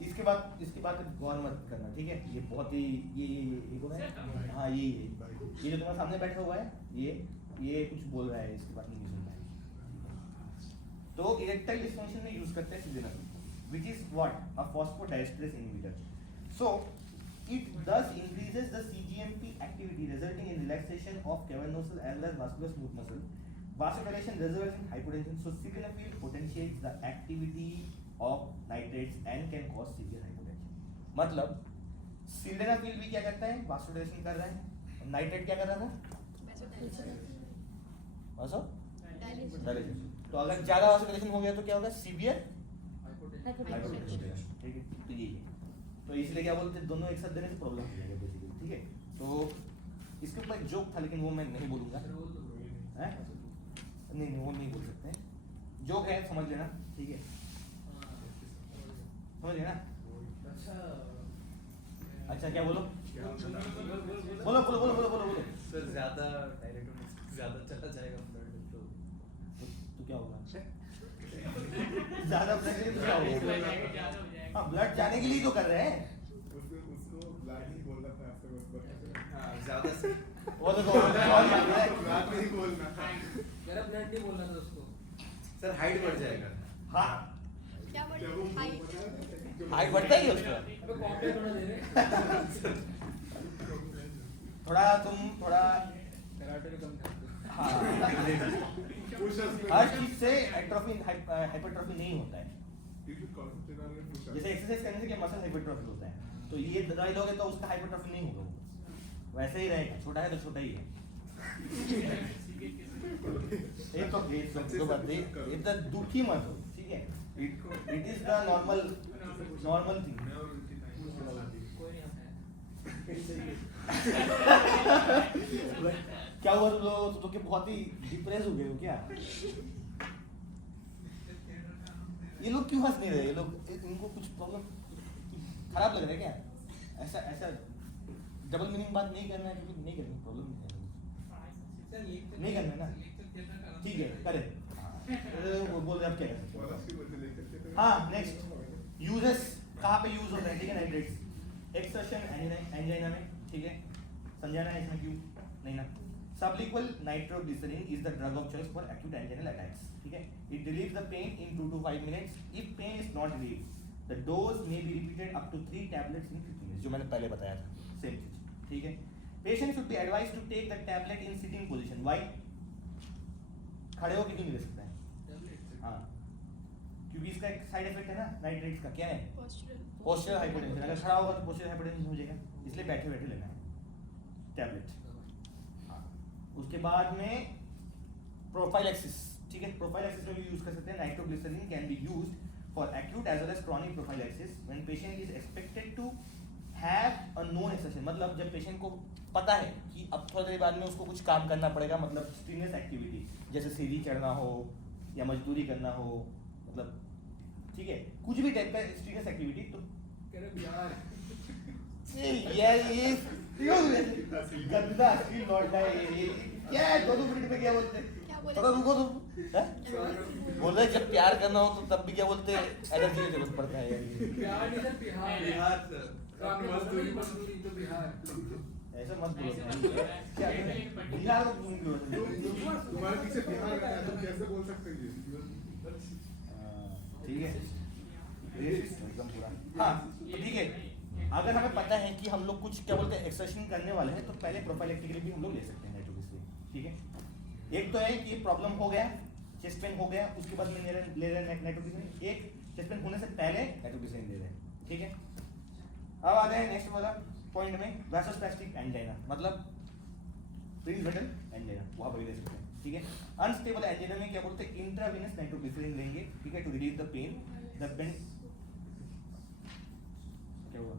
इसके बाद गौर मत करना, ठीक है? ये बहुत ही ये कौन है? हाँ ये जो तुम्हारे सामने बैठा हुआ है, ये कुछ बोल रहा है, इसके बाद नहीं सुनना है। तो इरेक्टाइल डिस्फंक्शन में यूज करते हैं sildenafil, which is what? A phosphodiesterase inhibitor. So it thus increases the CGMP activity, resulting in relaxation of cavernous as well as vascular smooth muscle, vasodilation, results in hypotension. So sildenafil potentiates the activity of nitrates and can cause severe hypotension. मतलब sildenafil भी क्या करता है? vasodilation कर रहा है। Nitrate क्या कर रहा था? vasodilation। तो अगर ज्यादा vasodilation हो गया तो क्या होगा? सीवियर हाइपोटेंशन, ठीक है? तो ये तो इसलिए क्या बोलते हैं, दोनों एक साथ देने से प्रॉब्लम हो जाएगा बेसिकली, ठीक है? तो इसके ऊपर एक जोक था, लेकिन वो मैं नहीं बोलूँगा, हैं? नहीं वो नहीं बोल सकते, जोक है, समझ लेना, ठीक है? समझ लेना। अच्छा क्या बोलो? बोलो। सर ज्यादा डायरेक्ट ज्यादा चला जाएगा ब्लड तो क्या होगा? ज्यादा ब्लड तो क्या होगा? हाँ ब्लड जाने के लिए तो कर रहे हैं। उसको ब्लड नहीं बोलना था आपसे, बस हाँ ज्यादा से वो तो और जान रहा है। ब्लड नहीं बोलना था। मेरा ब्लड नहीं बोलना था उसको। सर हाइट बढ़ जाएगा। हाँ क्या बोल हाइट हाइट बढ़ता ही है उसका। अबे कॉम्प्लेक्स होना दे रहे। थोड़ा कराटे में कम था। हाँ हर चीज से एट्रोफी हाइपरट्रोफी नहीं होता है। जैसे एक्सरसाइज करने से क्या मसल हाइपरट्रोफी होता है, तो ये दवाई लोगे तो उसका हाइपरट्रोफी नहीं होगा, वो वैसे ही रहेगा, छोटा है तो छोटा ही है। ये तो बात है, इतना दुखी मत हो, ठीक है? It is the normal thing. कोई नहीं आता है। क्या हुआ तुम लोग के बहुत ही डिप्रेस हो गए हो क्या? ये लोग क्यों हंस नहीं रहे? ये लोग इनको कुछ प्रॉब्लम खराब लग रहा है क्या? ऐसा डबल मीनिंग बात नहीं करना है, क्योंकि नहीं करनी, प्रॉब्लम नहीं करना ना, ठीक है करें। वो बोल रहे आप क्या कर सकते हो? हाँ नेक्स्ट यूजेस कहाँ पे यूज होता है, ठीक है? नाइट्रेट्स एक्सर्शन एंजाइना में, ठीक है? समझाना है इसमें क्यों नहीं ना? Sublingual nitroglycerin is the drug of choice for acute angina attacks. ठीक है? It relieves the pain in 2 to 5 minutes. If pain is not relieved, the dose may be repeated up to 3 tablets in 15 minutes. जो मैंने पहले बताया था, same चीज, ठीक है? Patient should be advised to take the tablet in sitting position. Why? खड़े होकर क्यों नहीं ले सकता है? हाँ, क्योंकि इसका एक साइड इफेक्ट है ना नाइट्रेट्स का, क्या है? Postural hypotension. अगर खड़ा होगा तो पोस्चरल हाइपोटेंशन हो जाएगा, इसलिए बैठे बैठे लेना है टैबलेट। उसके बाद में प्रोफाइलैक्सिस, ठीक है? प्रोफाइलैक्सिस में भी यूज कर सकते हैं। Nitroglycerin can be used for acute as well as chronic prophylaxis when patient is expected to have a known exercise. मतलब जब पेशेंट को पता है कि अब थोड़ी देर बाद में उसको कुछ काम करना पड़ेगा, मतलब स्ट्रीनियस एक्टिविटी, जैसे सीढ़ी चढ़ना हो या मजदूरी करना हो, मतलब ठीक है, कुछ भी टाइप का स्ट्रीनियस एक्टिविटी, तो ये गंदा स्किल लौट है। ये क्या है? 2 मिनट में क्या बोलते हैं? थोड़ा रुको तुम। बोल रहे जब प्यार करना हो तो तब भी क्या बोलते हैं? एनर्जी की जरूरत पड़ता है यार। बिहार नहीं सर, बिहार सर। मजदूरी तो बिहार। ऐसा मत बोलो क्या बिहार को तुम्हारे पीछे बिहार का है, तुम कैसे बोल सकते हो? ठीक है, एकदम पूरा। हाँ तो ठीक है, अगर हमें पता है कि हम लोग कुछ क्या बोलते हैं एक्सरसाइज करने वाले हैं, तो पहले प्रोफाइलैक्टिकली भी हम लोग ले सकते हैं नाइट्रोग्लिसरीन, ठीक है? एक तो है कि प्रॉब्लम हो गया, चेस्ट पेन हो गया, उसके बाद में ले रहे हैं नाइट्रोग्लिसरीन। एक चेस्ट पेन होने से पहले नाइट्रोग्लिसरीन ले रहे हैं, ठीक है? अब आ गए नेक्स्ट वाला पॉइंट में वैसोस्पैस्टिक एंजाइना मतलब प्रिंस वेटल एंजाइना वहां पर भी ले सकते हैं, ठीक है। अनस्टेबल एंजाइना में क्या बोलते हैं, इंट्रावेनस नाइट्रोग्लिसरीन लेंगे, ठीक है, to release the pain. The pain क्या हुआ?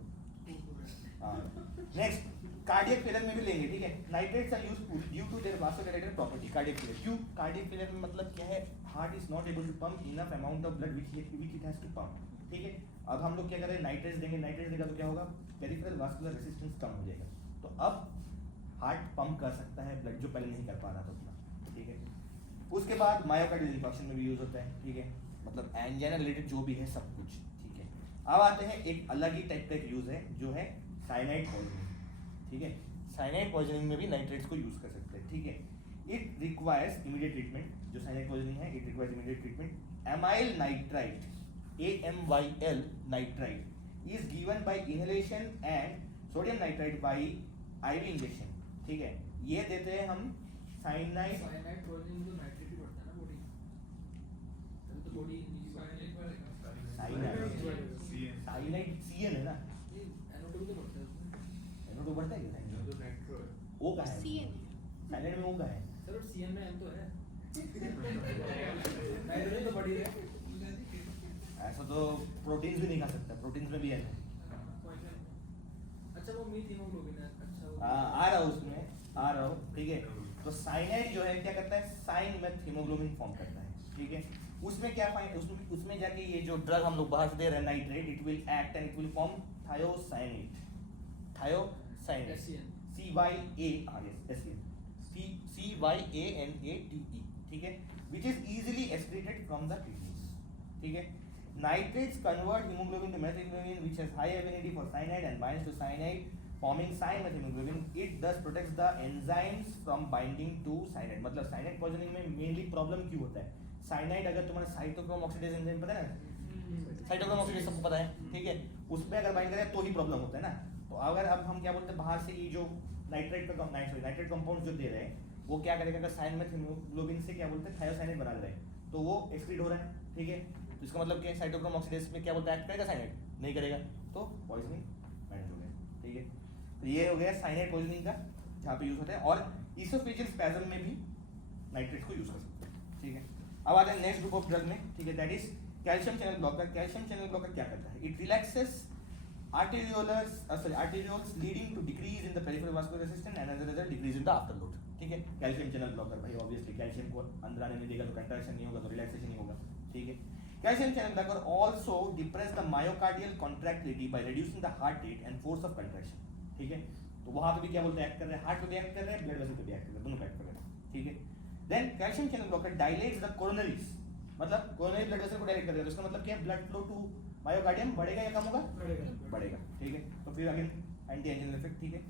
नेक्स्ट कार्डियक फेलियर में भी लेंगे, ठीक है। Nitrates are useful due to their vasodilator property. Cardiac failure क्यों? कार्डियक फेलियर में मतलब क्या है, heart is not able to pump enough amount of blood which it has to pump, ठीक है। अब हम लोग क्या करें, नाइट्रेट्स देंगे, नाइट्रेट्स देगा तो क्या होगा, पेरिफेरल वास्कुलर रेजिस्टेंस कम हो जाएगा, तो अब हार्ट पंप कर सकता है ब्लड जो पहले नहीं कर पा रहा था उतना, ठीक है। उसके बाद मायोकार्डियल इंफार्क्शन में भी यूज होता है, ठीक है, मतलब एंजाइना रिलेटेड जो भी है सब कुछ, ठीक है। अब आते हैं एक अलग ही टाइप का यूज है जो है साइनाइड पॉइजनिंग, ठीक है। साइनाइड पॉइजनिंग में भी नाइट्रेट्स को यूज कर सकते हैं, ठीक है। इट रिक्वायर्स इमीडिएट ट्रीटमेंट, जो साइनाइड पॉइजनिंग है it requires immediate treatment. Amyl nitrite AMYL nitrite is given by inhalation and sodium nitrite by IV injection, ठीक है। ये देते हैं हम साइनाइड साइनाइड पॉइजनिंग तो नाइट्रेट ही पड़ता है ना बॉडी, तब तो बॉडी साइनाइड CN है ना, NO2 तो पड़ता है उसमें, NO2 बढ़ता है क्या? जो नाइट्रो है O का है, CN साइनाइड में O का है। सर CN में M तो है, नाइट्रोजन तो बड़ी है। ऐसा तो प्रोटीन्स भी नहीं खा सकता, प्रोटीन्स में भी है। अच्छा वो मीट हीमोग्लोबिन है, अच्छा वो आ रहा हूँ उसमें, आ रहा हूँ, ठीक है। तो साइनाइड जो है क्या करता है, साइन मेथ हीमोग्लोबिन फॉर्म करता है, ठीक है। उसमें क्या फाइन, उसमें जाके ये जो ड्रग हम लोग बाहर से दे रहे हैं nitrate, it will act and it will form thiocyanate, thiocyanate CYANATE, ठीक है, which is easily excreted from the kidneys, ठीक है। Nitrates convert hemoglobin to methemoglobin, which has high affinity for cyanide and binds to cyanide, forming cyan-methemoglobin. It thus protects the enzymes from binding to cyanide. मतलब cyanide poisoning में mainly problem क्यों होता है? Cyanide अगर तुम्हारा cytochrome oxidase enzyme पता है ना, साइटोक्रोम ऑक्सीडेज सबको पता है, ठीक है, उसमें अगर बाइंड करे तो ही प्रॉब्लम होता है ना। तो अगर अब हम क्या बोलते हैं, बाहर से ये जो नाइट्रेट कंपाउंड जो दे रहे हैं वो क्या करेगा, अगर साइन में हीमोग्लोबिन से क्या बोलते हैं थायोसाइनेट बना रहे हैं, तो वो एक्सक्रीट हो रहा है, ठीक है। तो इसका मतलब क्या, साइटोक्रोम ऑक्सीडेज में क्या बोलता है, एक्ट करेगा साइनाइड, नहीं करेगा, तो पॉइजनिंग मैनेज हो गया, ठीक है। तो ये हो गया साइनाइड पॉइजनिंग का जहाँ पे यूज होता है, और इसोफेजियल स्पैज्म में भी नाइट्रेट को यूज कर सकते हैं, ठीक है। अब आते हैं नेक्स्ट ग्रुप ऑफ ड्रग में, ठीक है, that is calcium channel blocker. Calcium channel blocker क्या करता है, it relaxes arterioles leading to decrease in the peripheral vascular resistance and as a result decrease in the afterload, ठीक है। Calcium channel blocker भाई obviously calcium को अंदर आने नहीं देगा तो कंट्रैक्शन नहीं होगा, तो रिलैक्सेशन नहीं होगा, ठीक है। Calcium channel blocker also depress the myocardial contractility by reducing the heart rate and force of contraction, ठीक है। तो वहां पे भी क्या बोलते हैं, एक्ट कर रहे हैं, हार्ट पे भी एक्ट कर रहे हैं, ब्लड वेसल पे भी एक्ट कर रहे हैं, दोनों पे एक्ट कर रहे हैं, ठीक है। Then calcium channel blocker dilates the coronaries, मतलब कोरोनरी ब्लड वेसल को डायलेट करेगा, तो इसका मतलब क्या है, ब्लड फ्लो टू मायोकार्डियम बढ़ेगा या कम होगा, बढ़ेगा, ठीक है। तो फिर अगेन एंटी एंजियोजेनिक इफेक्ट, ठीक है।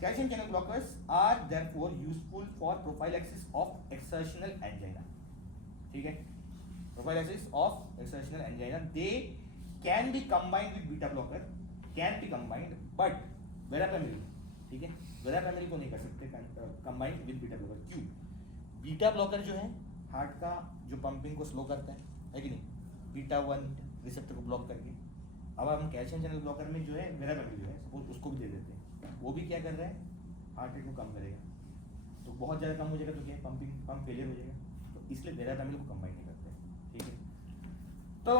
Calcium channel blockers are therefore useful for prophylaxis of exertional angina, ठीक है, prophylaxis of exertional angina. They can be combined with beta blocker, can be combined, but verapamil, ठीक है, verapamil को नहीं कर सकते कंबाइंड विद बीटा ब्लॉकर। क्यों? Beta blocker जो है हार्ट का जो पंपिंग को स्लो करता है कि नहीं, बीटा 1 रिसेप्टर को ब्लॉक करके। अब हम कैल्शियम चैनल ब्लॉकर में जो है वेरापेमिल जो है सपोज उसको भी दे देते हैं, वो भी क्या कर रहा है, हार्ट रेट को कम करेगा, तो बहुत ज़्यादा कम हो जाएगा तो क्या पंप फेलियर हो जाएगा, तो इसलिए वेरापेमिल को कंबाइन नहीं करते, ठीक है। तो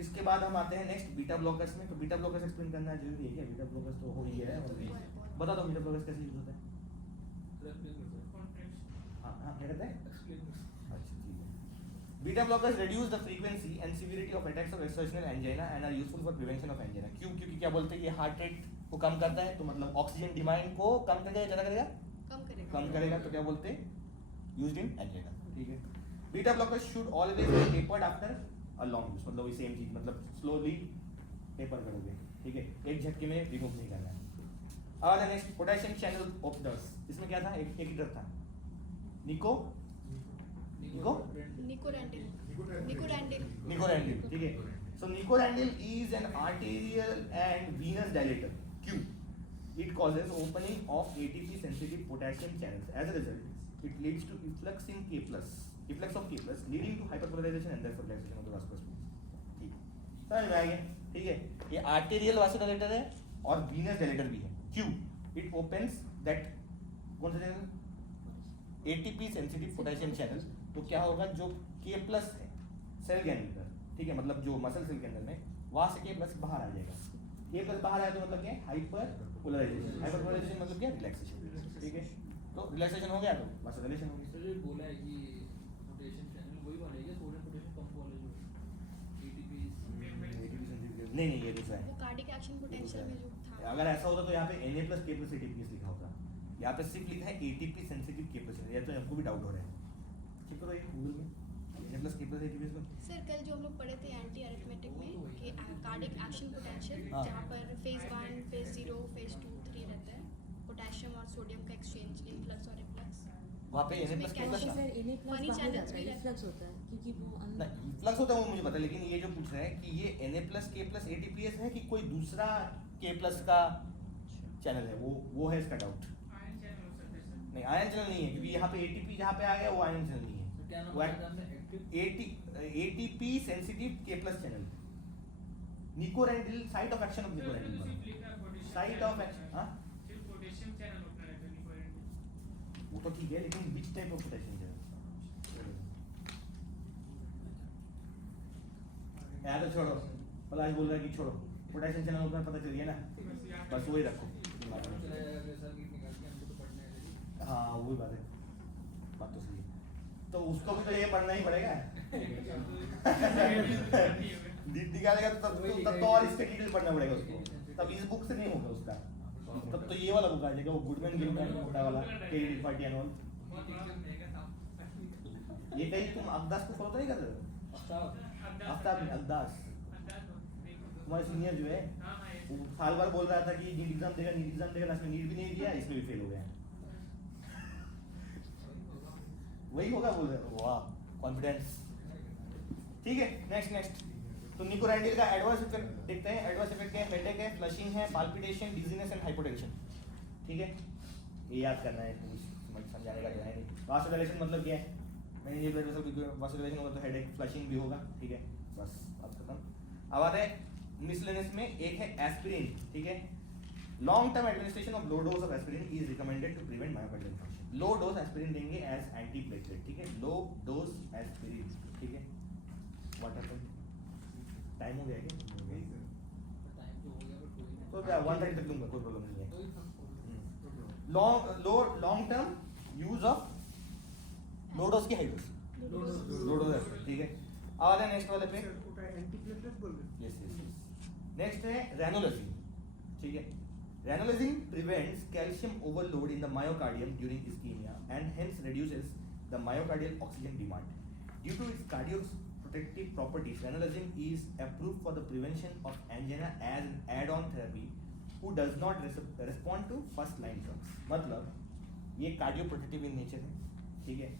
इसके बाद हम आते हैं नेक्स्ट बीटा ब्लॉकर्स में। तो बीटा ब्लॉकर्स एक्सप्लेन करना जरूरी है क्या, बीटा ब्लॉकर्स तो हो ही है, बता दो बीटा ब्लॉकर्स कैसे यूज होता है। हाँ क्या कहते हैं, Beta blockers reduce the frequency and severity of attacks of exertional angina and are useful for prevention of angina. क्यों? क्योंकि क्या बोलते हैं ये हार्ट रेट को कम करता है, तो मतलब ऑक्सीजन डिमांड को कम करेगा, ज़्यादा करेगा, कम करेगा, तो क्या बोलते हैं, यूज्ड इन एंजाइना, ठीक है। Beta blockers should always be tapered after a long use, मतलब वही सेम चीज, मतलब स्लोली टेपर करोगे, ठीक है, एक झटके में रिमूव नहीं करना है। और नेक्स्ट पोटेशियम चैनल ऑप्टर्स, इसमें क्या था, एक ही ड्रग था, निकोरांडिल, ठीक है। So nicorandil is an arterial and venous dilator. क्यों? It causes opening of ATP sensitive potassium channels, as a result it leads to efflux in efflux of K+ leading to hyperpolarisation and therefore relaxation of the vascular space, ठीक समझ में आ गया, ठीक है। ये arterial वासोडाइलेटर है और वीनस डायलेटर भी है, Q it opens that कौन सा channel ATP sensitive potassium channel. तो क्या होगा जो K प्लस है सेल के अंदर, ठीक है, मतलब जो मसल सेल के अंदर में वहां से K प्लस बाहर आ जाएगा। K प्लस बाहर आया तो मतलब क्या है हाइपर पोलराइजेशन, हाइपर पोलराइजेशन मतलब क्या रिलैक्सेशन, ठीक है। तो रिलैक्सेशन हो गया तो वासोडाइलेशन हो गई। सर जो बोला है कि पोटेशियम चैनल वही वाले क्या सोडियम पोटेशियम पंप वाले जो ATP नहीं नहीं ये दूसरा वो है। कार्डिक एक्शन पोटेंशियल में जो था। अगर ऐसा होता तो यहाँ पे Na plus K plus ATPase लिखा होता, यहाँ पे सिर्फ लिखा है ATP सेंसिटिव K प्लस। या तो हमको भी डाउट हो रहा है, चेक करो एक गूगल में Na plus K plus ATPase को। सर कल जो हम लोग पढ़े थे एंटी अरिथमेटिक में कि कार्डिक एक्शन पोटेंशियल हाँ। जहाँ पर फेज 1, फेज 0, फेज 2, 3 रहता है, पोटेशियम और सोडियम का एक्सचेंज इनफ्लक्स और इनफ्लक्स। वहाँ पे Na प्लस K प्लस उसमें था सर Na प्लस Funny बाहर channels जाता है, भी इफ्लक्स होता है क्योंकि वो ना फ्लक्स होता है वो मुझे पता है, लेकिन ये जो पूछ रहा है कि ये Na plus K plus ATPase है कि कोई दूसरा K प्लस का चैनल है, वो है इसका डाउट। नहीं आयन चैनल नहीं है क्योंकि यहाँ पे ATP जहाँ पे आ गया वो आयन चैनल नहीं तो क्या है, नाम वो बताया आपने active ATP sensitive K plus channel. Nicorandil site of action of nicorandil, site of action. हाँ वो तो ठीक है लेकिन which type of potassium channel? यार तो छोड़ो, पलाश बोल रहा है कि छोड़ो, पोटेशियम चैनल होता है पता चल गया ना, बस वही रखो। चला जाएगा अगले साल की निकाल के हमको तो पढ़ना है। हाँ वही बात है, बात तो सही है। तो उसको भी तो ये पढ़ना ही पड़ेगा। निकालेगा तो और इसके डिटेल पढ़ना पड़ेगा उसको, तब इस बुक से नहीं होगा उसका, तब तो ये वाला बुक आ जाएगा, वो गुडमैन गिलमैन मोटा वाला KD 40 एंड ऑल। ये कहीं तुम अब्दास को फॉलो तो नहीं कर रहे हो? आफ्ताब नहीं, अब्दास तुम्हारे सीनियर जो है वो साल भर बोल रहा था कि नीट एग्जाम देगा, नीट एग्जाम देगा, लास्ट में नीट भी नहीं दिया, इसमें भी फेल हो गया। वही होगा बोल रहे हो, वाह कॉन्फिडेंस। ठीक है नेक्स्ट तो निकोरेंडिल का एडवर्स इफेक्ट देखते हैं। एडवर्स इफेक्ट क्या है? हेडेक है, फ्लशिंग है, पाल्पिटेशन, डिजीनेस एंड हाइपोटेंशन। ठीक है ये याद करना है, समझाने का तो है नहीं। वासोडाइलेशन मतलब क्या है? मैंने ये ब्लड वेसल वासोडाइलेशन होगा तो हेडेक फ्लशिंग भी होगा। ठीक है बस अब खत्म। अब आते हैं मिसलेनियस में, एक है एस्पिरिन। ठीक है long term administration of low dose of aspirin is recommended to prevent myocardial infarction. Low dose aspirin देंगे एज एंटी प्लेटलेट। ठीक है लो डोज एस्पिरिन। ठीक है व्हाट हैपेंड? टाइम हो गया क्या? टाइम तो हो गया बट कोई नहीं। तो क्या 1 टाइम तक लूंगा, कोई प्रॉब्लम नहीं है। कोई फर्क long term use of low dose की high dose. Low dose aspirin. ठीक है अब आते हैं नेक्स्ट वाले पे। एंटीप्लेटलेट बोल रहे यस नेक्स्ट है रेनोलाजिन। ठीक है ranolazine prevents calcium overload in the myocardium during ischaemia and hence reduces the myocardial oxygen demand. Due to its cardioprotective properties, ranolazine is approved for the prevention of angina as an add-on therapy who does not respond to first line drugs. मतलब ये कार्डियोप्रोटेक्टिव in nature है। ठीक है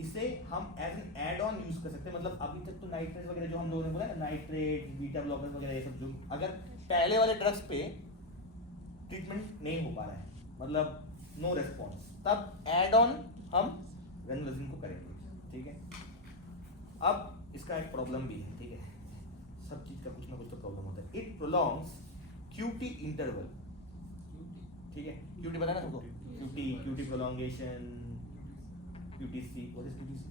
इसे हम as an add on use कर सकते हैं। मतलब अभी तक तो नाइट्रेट वगैरह जो हम लोगों ने बोला ना, नाइट्रेट बीटा ब्लॉकर्स वगैरह ये सब जो अगर पहले वाले ड्रग्स पे ट्रीटमेंट नहीं हो पा रहा है, मतलब नो रिस्पॉन्स, तब एड ऑन हम रेनोलाजिन को करेंगे। ठीक है अब इसका एक प्रॉब्लम भी है। ठीक है सब चीज का कुछ ना कुछ तो प्रॉब्लम होता है। It prolongs QT interval. ठीक है QT पता है ना तुमको? QT prolongation, QTC। What is QTC?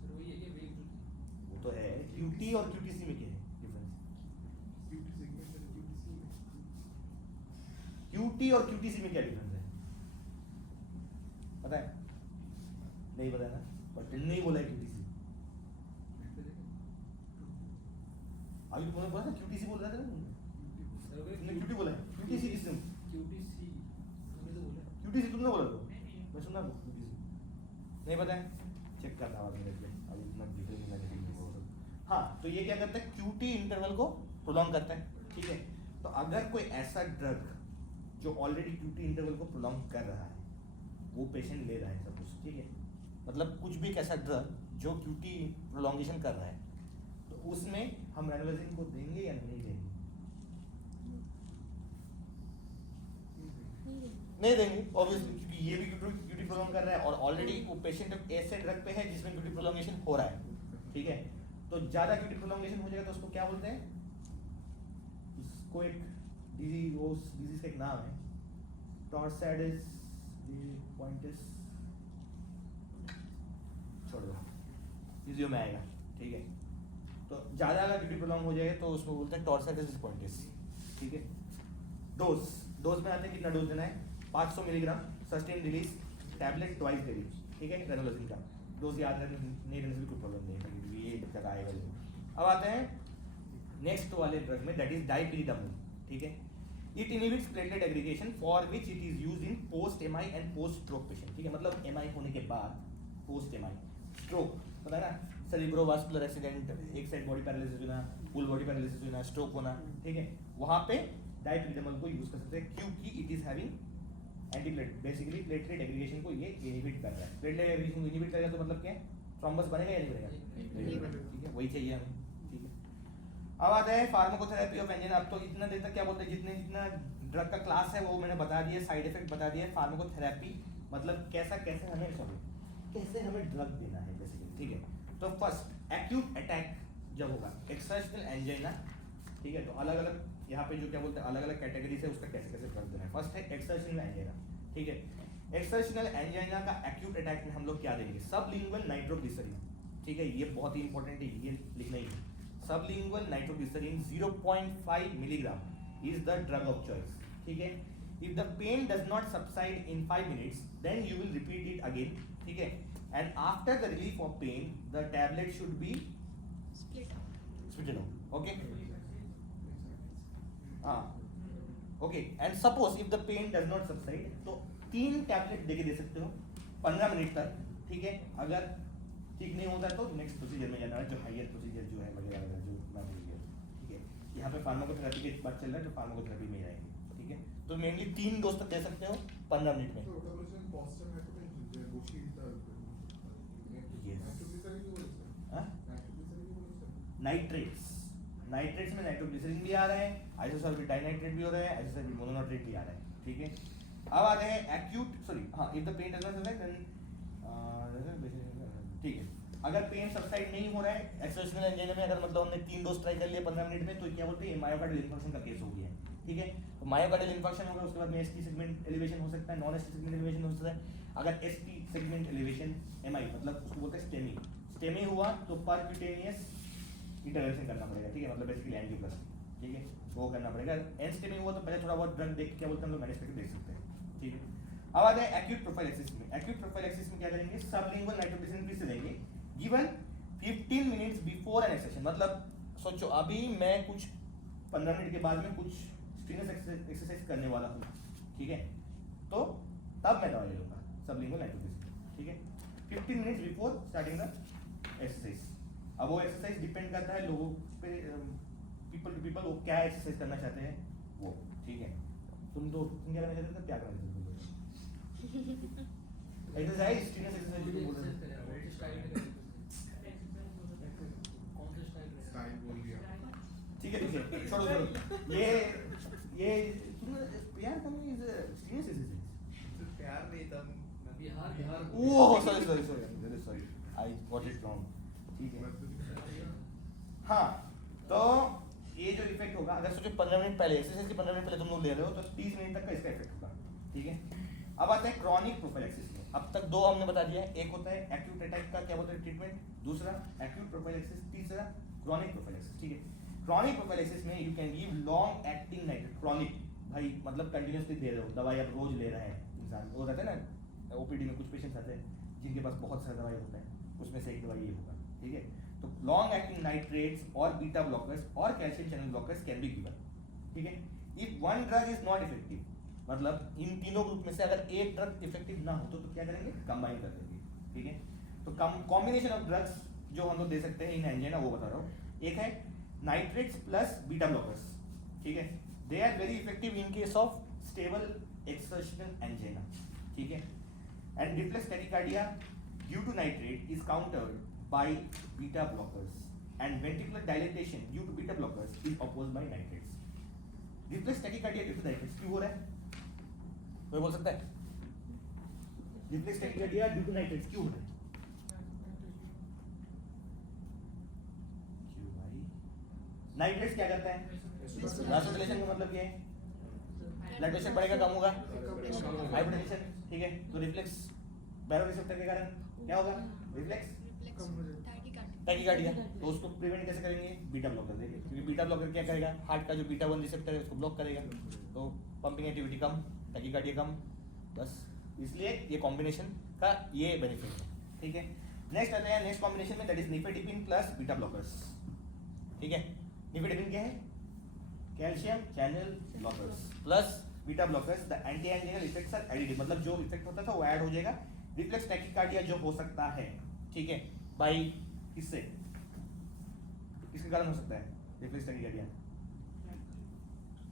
Sir वही है कि वेव जो थी वो तो है। QT और QTC में क्या है डिफरेंस? क्यूटी सेगमेंट और क्यूटीसी QT और QTC में क्या डिफरेंस है पता है? नहीं पता है ना, बट नहीं बोला है QTC। अभी तुमने बोला ना QTC बोल रहा था ना सर वो तुमने QT बोला है। QTC किसने? QTC तुमने तो बोला QTC तुमने बोला तो मैं सुना हूँ QTC नहीं पता है, चेक करना बाद में देखते हैं। अभी इतना डिटेल में नहीं बोल सकता। हाँ तो ये क्या करता है? QT इंटरवल को प्रोलॉन्ग करता है। ठीक है तो अगर कोई ऐसा ड्रग जो ऑलरेडी QT इंटरवल को प्रोलॉन्ग कर रहा है, वो पेशेंट ले रहा है सब कुछ, ठीक है मतलब कुछ भी एक ऐसा ड्रग जो QT प्रोलॉन्गेशन कर रहा है, तो उसमें हम रेनोलाजिन को देंगे या नहीं देंगे? नहीं देंगे ऑब्वियसली, क्योंकि ये भी QT प्रोलॉन्ग कर रहा है और ऑलरेडी वो पेशेंट ऐसे ड्रग पे है जिसमें QT प्रोलॉन्गेशन हो रहा है। ठीक है तो ज्यादा QT प्रोलॉन्गेशन हो जाएगा तो उसको क्या बोलते हैं? उसको एक डिजीज का एक नाम है, torsade is the point is, छोड़ दो, फिजियो में आएगा, ठीक है। तो ज़्यादा अगर ड्यूटी प्रोलॉन्ग हो जाए तो उसको बोलते हैं टॉर्सेड इज पॉइंट इज, ठीक है। डोज में आते हैं कितना डोज देना है, 500 milligram sustain release tablet twice daily, ठीक है, रेनोलोजिन का। डोज याद रखने नहीं रहने से भी कोई प्रॉब्लम नहीं है, ये दिक्कत आएगा। अब आते हैं नेक्स्ट वाले ड्रग में, दैट इज डाइपिरिडामोल, ठीक है। It inhibits platelet aggregation for which it is used in post MI and post stroke patient, ठीक है। मतलब एमआई होने के बाद पोस्ट एमआई, स्ट्रोक पता है ना, सेरिब्रोवास्कुलर एक्सीडेंट, एक साइड बॉडी पैरालिसिस होना, फुल बॉडी पैरालिसिस होना, स्ट्रोक होना, ठीक है, वहाँ पे डाइपिरिडामोल को यूज कर सकते हैं क्योंकि it is having antiplatelet, basically platelet aggregation को ये इनहिबिट कर रहा है। प्लेटलेट एग्रीगेशन को इनहिबिट करेगा तो मतलब क्या है, थ्रोम्बस बनेगा या नहीं बनेगा, ठीक है, वही चाहिए हमें, ठीक है। अब आता है फार्माकोथेरेपी ऑफ एंजाइना। अब तो इतना देर तक क्या बोलते हैं, जितना ड्रग का क्लास है वो मैंने बता दिया, साइड इफेक्ट बता दिया। फार्माकोथेरेपी मतलब कैसे हमें ड्रग देना है बेसिकली, ठीक है। तो फर्स्ट एक्यूट अटैक जब होगा, एक्सर्शनल एंजाइना, ठीक है, तो अलग अलग यहाँ पे जो क्या बोलते हैं अलग अलग कैटेगरी से उसका कैसे ड्रग देना है। फर्स्ट है एक्सर्शनल एंजाइना, ठीक है। एक्सर्शनल एंजाइना का एक्यूट अटैक में हम लोग क्या देंगे, सबलिंगुअल नाइट्रोग्लिसरीन, ठीक है, ये बहुत ही इंपॉर्टेंट है, ये लिखना ही है। Sublingual nitroglycerin 0.5 milligram is the drug of choice, ठीक है। If the pain does not subside in 5 minutes, then you will repeat it again, ठीक है। And after the relief of pain, the tablet should be split out, okay? हाँ, okay. And suppose if the pain does not subside, तो 3 tablet देके दे सकते हो 15 minute तक, ठीक है। अगर ठीक नहीं होता है तो नेक्स्ट प्रोसीजर में जाना है, जो हायर प्रोसीजर जो है वगैरह वगैरह जो मैं बोल गया, ठीक है। यहाँ पे फार्माकोथेरेपी की बात चल रहा है तो फार्माकोथेरेपी में जाएंगे, ठीक है। तो मेनली 3 डोज तक दे सकते हो 15 मिनट में। नाइट्रेट्स में नाइट्रोग्लिसरीन भी आ रहा है, आइसोसल्फेट डाइनाइट्रेट भी हो रहा है, आइसोसल्फेट मोनोनाइट्रेट भी आ रहा है, ठीक है। अब आते हैं acute if the pain does not subside then, ठीक है। अगर पेन सबसाइड नहीं हो रहा है एक्सर्शनल एंजाइना में, अगर मतलब हमने 3 डोज ट्राई कर लिया 15 मिनट में, तो क्या बोलते हैं मायोकार्डियल इन्फार्क्शन का केस हो गया है, ठीक है। तो मायोकार्डियल इन्फार्क्शन होगा, उसके बाद में एसटी सेगमेंट एलिवेशन हो सकता है, नॉन एसटी सेगमेंट एलिवेशन हो सकता है। अगर एसटी सेगमेंट एलिवेशन एमआई मतलब उसको बोलते हैं स्टेमी हुआ तो परक्यूटेनियस इंटरवेंशन करना पड़ेगा, ठीक है, मतलब बेसिकली एंजियोप्लास्टी, ठीक है, वो करना पड़ेगा। एनस्टेमी हुआ तो पहले थोड़ा बहुत ड्रग देख के क्या बोलते हैं हम लोग मैनेज करके देख सकते हैं, ठीक है। अब आता है एक्यूट प्रोफाइलैक्सिस में। एक्यूट प्रोफाइलैक्सिस में क्या करेंगे, सबलिंगुअल नाइट्रोग्लिसरीन फिर से देंगे, given 15 minutes before an exertion. मतलब सोचो अभी मैं कुछ 15 मिनट के बाद में कुछ स्ट्रेनस एक्सरसाइज करने वाला हूँ, ठीक है, तो तब मैं दवा ले लूँगा सबलिंगुअल नाइट्रोग्लिसरीन, ठीक है, 15 minutes before starting the exercise. अब वो एक्सरसाइज डिपेंड करता है लोगों पे, पीपल टू पीपल, वो क्या एक्सरसाइज करना चाहते हैं वो, ठीक है। तुम क्या करना चाहते थे, क्या करना चाहते थे एक्सरसाइज, स्ट्रेनस एक्सरसाइज जो बोल रहे थे, ठीक है, छोड़ो ये प्यार करनी इज स्ट्रेनस एक्सरसाइज, प्यार नहीं था Bihar oh sorry I got it wrong, ठीक है। हाँ, तो ये जो इफेक्ट होगा, अगर सोचो 15 मिनट पहले एक्सरसाइज के 15 मिनट पहले तुम लोग ले रहे हो तो 30 मिनट तक का इसका इफेक्ट होगा, ठीक है। अब आता है क्रॉनिक प्रोफाइलैक्सिस में। अब तक 2 हमने बता दिया है, एक होता है एक्यूट अटैक का क्या बोलते हैं ट्रीटमेंट, दूसरा एक्यूट प्रोफाइलैक्सिस, तीसरा क्रॉनिक प्रोफाइलैक्सिस, ठीक है। क्रॉनिक प्रोफाइलैक्सिस में you can give long acting nitrate, chronic भाई मतलब कंटिन्यूसली दे रहे हो दवाई, अब रोज ले रहा है इंसान, वो रहता है ना ओपीडी में कुछ पेशेंट्स आते हैं जिनके पास बहुत सारा दवाई होता है, उसमें से एक दवाई ये होगा, ठीक है। तो लॉन्ग एक्टिंग नाइट्रेट्स और बीटा ब्लॉकर्स और calcium channel blockers can be given, ठीक है। If one drug is not effective, मतलब इन तीनों ग्रुप में से अगर एक ड्रग इफेक्टिव ना हो तो क्या करेंगे, कंबाइन कर देंगे, ठीक है। तो कॉम्बिनेशन ऑफ ड्रग्स जो हम लोग दे सकते हैं इन एंजाइना वो बता रहा हूँ। एक है नाइट्रेट्स प्लस बीटा ब्लॉकर्स, ठीक है, they are very effective in case of stable exertional angina, ठीक है। And reflex tachycardia due to nitrate is countered by beta blockers and ventricular dilatation due to beta blockers is opposed by nitrates. Reflex tachycardia due to nitrates क्यों हो रहा है, कोई बोल सकता है? Reflex tachycardia due to nitrates क्यों हो रहा है? क्यों भाई? नाइट्रेट्स क्या करता है? वासोडिलेशन का मतलब क्या है? ब्लड प्रेशर बढ़ेगा कम होगा, हाइपरटेंशन, ठीक है। तो रिफ्लेक्स बैरोरिसेप्टर के कारण क्या होगा, रिफ्लेक्स टैकीकार्डिया। तो उसको प्रिवेंट कैसे करेंगे, बीटा ब्लॉकर देंगे, क्योंकि बीटा ब्लॉकर क्या करेगा, हार्ट का जो बीटा 1 रिसेप्टर है उसको ब्लॉक करेगा, तो पंपिंग एक्टिविटी कम, टैकीकार्डिया कम, बस इसलिए ये कॉम्बिनेशन का ये बेनिफिट है, ठीक है। नेक्स्ट आते हैं नेक्स्ट कॉम्बिनेशन में, that is nifedipine plus beta blockers, ठीक है। निफेटिपिन क्या है, calcium channel blockers plus beta blockers. The anti anginal effects are additive, मतलब जो इफेक्ट होता था वो ऐड हो जाएगा। रिफ्लेक्स टैकीकार्डिया जो हो सकता है, ठीक है, बाई किससे, किसके कारण हो सकता है रिफ्लेक्स टैकीकार्डिया,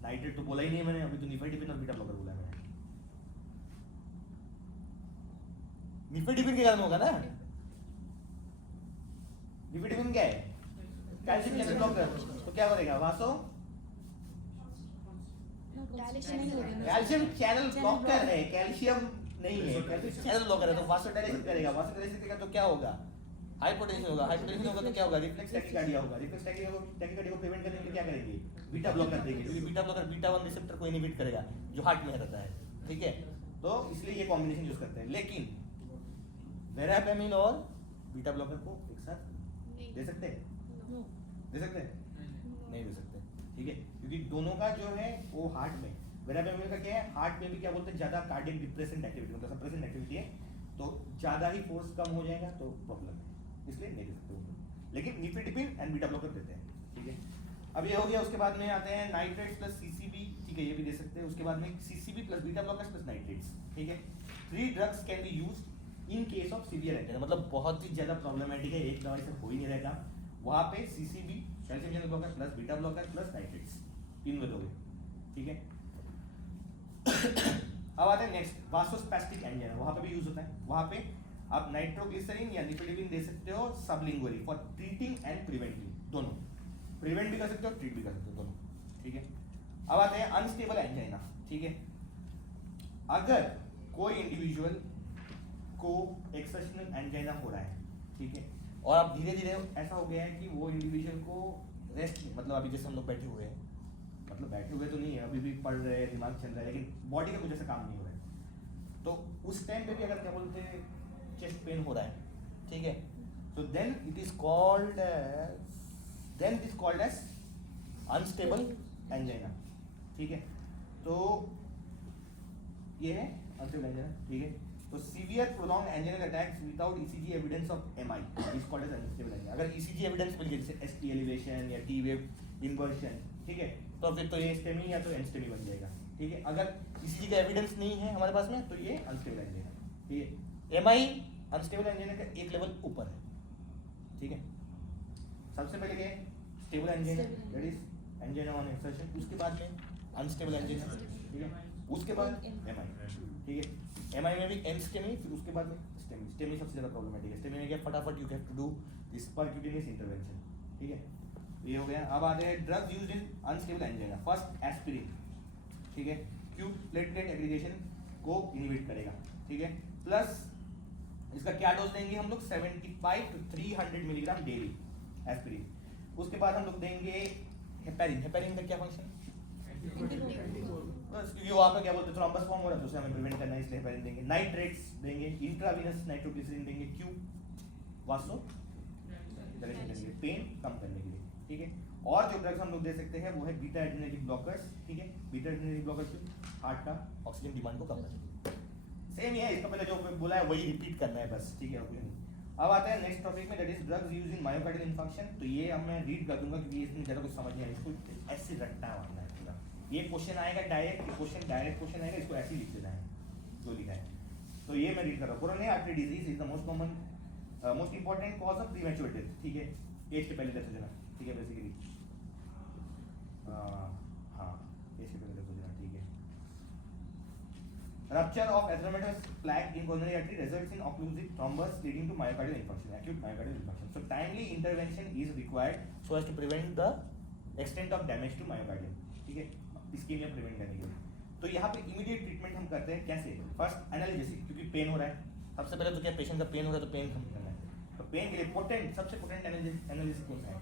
नाइट्रेट तो बोला ही नहीं है मैंने, अभी तो निफेटिपिन और बीटा ब्लॉकर बोला है मैंने। निफेटिपिन के कारण होगा ना, निफेटिपिन क्या है, कैल्शियम चैनल ब्लॉकर, तो क्या करेगा वासो, कैल्शियम चैनल ब्लॉकर है, कैल्शियम नहीं है, कैल्शियम चैनल ब्लॉकर है, तो वासोडाइलेशन करेगा, वासोडाइलेशन करेगा तो क्या होगा, हाइपोटेंशन होगा, हाइपोटेंशन होगा तो क्या होगा, रिफ्लेक्स टैकीकार्डिया होगा, रिफ्लेक्स टैकीकार्डिया को प्रिवेंट करने के लिए क्या करेंगे, बीटा ब्लॉकर देंगे, क्योंकि बीटा ब्लॉकर बीटा 1 रिसेप्टर को इनहिबिट करेगा जो हार्ट में रहता है, ठीक है। तो इसलिए ये कॉम्बिनेशन यूज करते हैं। लेकिन वेरापेमिन और बीटा ब्लॉकर को एक साथ दे सकते हैं, दे सकते हैं, नहीं दे सकते, ठीक है, क्योंकि दोनों का जो है वो हार्ट में, वेरापेमिन का क्या है, हार्ट में भी क्या बोलते हैं, ज्यादा कार्डियक डिप्रेसेंट एक्टिविटी, मतलब सप्रेसेंट एक्टिविटी है, तो ज्यादा ही फोर्स कम हो जाएगा तो प्रॉब्लम है, इसलिए नहीं दे सकते। लेकिन निफेटिपिन एंड बीटा ब्लॉकर देते हैं, ठीक है। अब ये हो गया, उसके बाद में आते हैं नाइट्रेट्स प्लस सीसीबी, ठीक है, ये भी दे सकते हैं। उसके बाद में CCB plus beta blockers plus nitrates, ठीक है। 3 drugs can be used in case of severe angina, मतलब बहुत ही ज्यादा प्रॉब्लमेटिक है, एक दवाई से हो ही नहीं रहेगा, वहां पे CCB calcium channel blocker plus beta blocker plus nitrates 3 दोगे, ठीक है। अब आते हैं नेक्स्ट वासोस्पैस्टिक एंजाइना, वहां पे भी यूज होता है, वहां पे आप नाइट्रोग्लिसरीन या निफेटिपिन दे सकते हो sublingually for treating and preventing, दोनों, प्रिवेंट भी कर सकते हो, ट्रीट भी कर सकते हो, दोनों, ठीक है। अब आते हैं अनस्टेबल एंजाइना, ठीक है। अगर कोई इंडिविजुअल को एक्सेप्शनल एंजाइना हो रहा है, ठीक है, और अब धीरे धीरे ऐसा हो गया है कि वो इंडिविजुअल को रेस्ट, मतलब अभी जैसे हम लोग बैठे हुए हैं, मतलब बैठे हुए तो नहीं है, अभी भी पढ़ रहे हैं, दिमाग चल रहा है, लेकिन बॉडी का कुछ ऐसा काम नहीं हो रहा है, तो उस टाइम पे भी अगर क्या बोलते हैं चेस्ट पेन हो रहा है, ठीक है, तो then it is called as unstable angina, ठीक है। तो ये है अनस्टेबल एंजाइना, ठीक है। तो severe prolonged anginal attacks without ECG evidence of MI is called as unstable angina. अगर ईसीजी एविडेंस मिल गया, जैसे एसटी एलिवेशन या टी वेव इन्वर्शन, ठीक है, तो फिर तो ये स्टेमी या तो एनस्टेमी बन जाएगा, ठीक है। अगर ईसीजी का एविडेंस नहीं है हमारे पास में, तो ये अनस्टेबल एंजाइना, ठीक है। एमआई अनस्टेबल एंजाइना का एक लेवल ऊपर है, ठीक है। सबसे पहले क्या है, stable angina, that is angina on exertion, उसके बाद में अनस्टेबल एंजाइना, ठीक है, उसके बाद एमआई, ठीक है। एमआई में भी एनस्टेमी, फिर उसके बाद में स्टेमी, स्टेमी सबसे ज्यादा प्रॉब्लमेटिक है। स्टेमी में क्या, फटाफट you have to do this percutaneous intervention, ठीक है, ये हो गया। अब आते हैं drugs used in unstable angina. First aspirin, ठीक है, क्यू प्लेटलेट एग्रीगेशन को इनहिबिट करेगा, ठीक है, प्लस इसका क्या डोज देंगे हम लोग, 75 to 300 मिलीग्राम डेली एस्पिरिन। उसके बाद हम लोग देंगे हेपेरिन। हेपेरिन का क्या फंक्शन, बस क्योंकि वहाँ पे क्या बोलते हैं थ्रोम्बस फॉर्म हो रहा है, तो उसे हमें प्रिवेंट करना है, इसलिए हेपेरिन देंगे। नाइट्रेट्स देंगे, इंट्रावीनस नाइट्रोग्लिसरीन देंगे, क्यों, वासो देंगे, पेन कम करने के लिए, ठीक है। और जो ड्रग्स हम लोग दे सकते हैं वो है बीटा एड्रेनर्जिक ब्लॉकर्स, ठीक है। बीटा एड्रेनर्जिक ब्लॉकर्स हार्ट का ऑक्सीजन डिमांड को कम करने के लिए, सेम ही है, इसका पहले जो बोला है वही रिपीट करना है बस, ठीक है। अब आता है नेक्स्ट टॉपिक में, that is drugs used in myocardial infarction. तो ये अब मैं रीड कर दूंगा क्योंकि इसमें ज़्यादा कुछ समझ नहीं आया, इसको ऐसे रटना है पूरा। ये क्वेश्चन आएगा डायरेक्ट क्वेश्चन आएगा, इसको ऐसे ही लिख देना है जो लिखा है। तो ये मैं रीड कर रहा हूँ। Coronary artery disease is the most common most important cause of premature death, ठीक है, एज के पहले डेथ हो जाना, ठीक है, बेसिकली हाँ एज के पहले डेथ हो जाना, ठीक है। Rupture of atheromatous plaque in coronary artery results in occlusive thrombus leading to myocardial infarction, acute myocardial infarction. So timely intervention is required so as to prevent the extent of damage to myocardium, ठीक है, ischemia prevent करने के लिए। तो यहाँ पे immediate treatment हम करते हैं कैसे, फर्स्ट एनाल्जेसिक, क्योंकि पेन हो रहा है, सबसे पहले तो क्या पेशेंट का पेन हो रहा है तो पेन कम करना है, तो पेन के लिए पोटेंट, सबसे पोटेंट एनाल्जेसिक कौन सा है,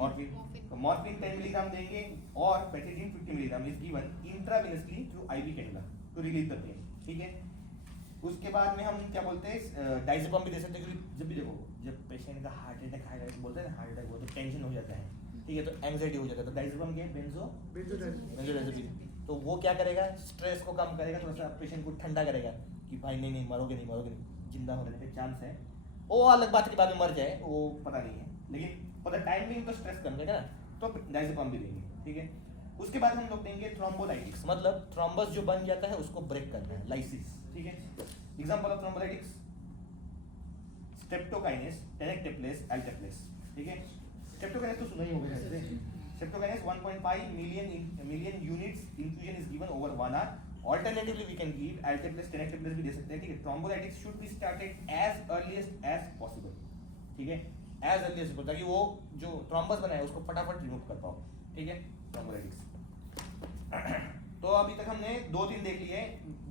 मॉर्फिन। तो मॉर्फिन 10 मिलीग्राम देंगे और pethidine 50 milligram is given intravenously through IV cannula to release the pain, ठीक है। उसके बाद में हम क्या बोलते हैं डाइज़ेपम भी दे सकते हैं, क्योंकि जब भी देखो जब पेशेंट का हार्ट अटैक बोलते हैं ना, हार्ट अटैक हो तो टेंशन हो जाता है, ठीक है, तो एंग्जाइटी हो जाता है, तो डाइज़ेपम क्या है, बेंजोडाइज़ेपिन। तो वो क्या करेगा, स्ट्रेस को कम करेगा, थोड़ा सा पेशेंट को ठंडा करेगा कि भाई नहीं मरोगे नहीं, जिंदा होने का चांस है। वो अलग बात है कि बाद में मर जाए, वो पता नहीं है, लेकिन फॉर द टाइम बिंग तो स्ट्रेस कम करेगा ना, तो डाइज़ेपम भी देंगे, ठीक है। उसके बाद हम लोग देंगे थ्रोम्बोलाइटिक्स, मतलब थ्रोम्बस जो बन जाता है उसको ब्रेक करना है, लाइसिस, ठीक है। Example of thrombolytics streptokinase, tenecteplase, alteplase, ठीक है। स्ट्रेप्टोकाइनेस तो सुना ही होगा शायद से। Streptokinase 1.5 million units infusion is given over 1 hour. Alternatively we can give alteplase, tenecteplase भी दे सकते हैं, ठीक है। Thrombolytics should be started as earliest as possible, ठीक है, एज अर्ली एज पॉसिबल, ताकि वो जो थ्रोम्बस बना है उसको फटाफट रिमूव कर पाओ, ठीक है। थ्रोम्बोलाइटिक्स तो अभी तक हमने 2-3 देख लिए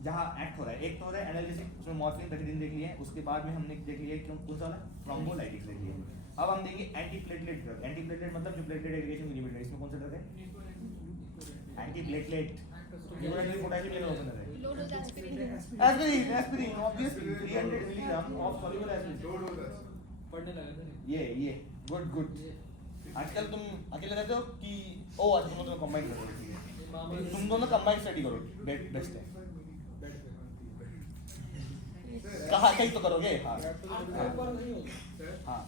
जहाँ एक्ट हो रहा है। एक तो हो रहा है एनालिसिस, उसमें मॉर्फिन पेटिडिन देख लिए हैं, उसके बाद में हमने देख लिया कौन सा वाला, थ्रोम्बोलाइटिक्स देख लिया। अब हम देंगे एंटीप्लेटलेट ड्रग। एंटीप्लेटलेट मतलब जो प्लेटलेट एग्रीगेशन इनहिबिटर है, इसमें कौन सा ड्रग है, एंटीप्लेटलेट। पोटेशियम लेवल होता है, लो dose aspirin aspirin obviously 300 milligram of soluble aspirin. पढ़ने लगा था ये गुड। आजकल तुम अकेले रहते हो कि आज तुम दोनों कंबाइन कर रहे हो, तुम दोनों कंबाइन स्टडी करो, बेस्ट है। कहाँ कहीं तो करोगे, हाँ हाँ।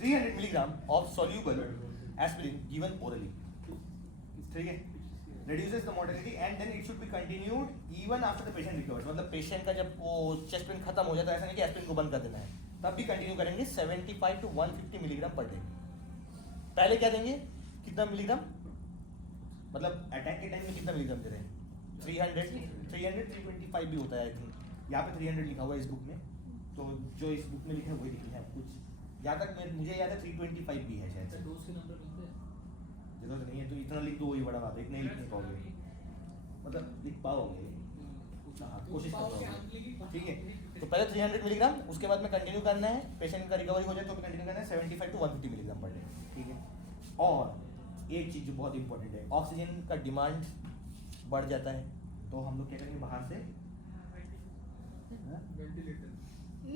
300 milligram of soluble aspirin given orally, ठीक है, reduces the mortality and then it should be continued even after the patient recovers। मतलब पेशेंट का जब वो चेस्ट पेन खत्म हो जाता है, ऐसा नहीं कि एस्पिरिन को बंद कर देना है, तब भी कंटिन्यू करेंगे 75 to 150 मिलीग्राम पर डे। पहले क्या देंगे, कितना मिलीग्राम, मतलब अटैक के टाइम में कितना मिलीग्राम दे रहे हैं, 325 भी होता है आई थिंक। यहाँ पे 300 लिखा हुआ है इस बुक में, तो जो इस बुक में लिखा है वही लिखा है। कुछ यहाँ तक मुझे याद है 325 भी है शायद से। डोज के नंबर लिखते हैं, जरूरत नहीं है तो इतना लिख दो, वही बड़ा बात है, इतना ही लिख नहीं पाओगे, मतलब लिख पाओगे, हाँ कोशिश करो, ठीक है। तो पहले 300 मिलीग्राम, उसके बाद में कंटिन्यू करना है, पेशेंट का रिकवरी हो जाए तो कंटिन्यू करना है 75 to 150 मिलीग्राम पर डे, ठीक है। और एक चीज़ जो बहुत इंपॉर्टेंट है, ऑक्सीजन का डिमांड बढ़ जाता है, तो हम लोग क्या करेंगे, बाहर से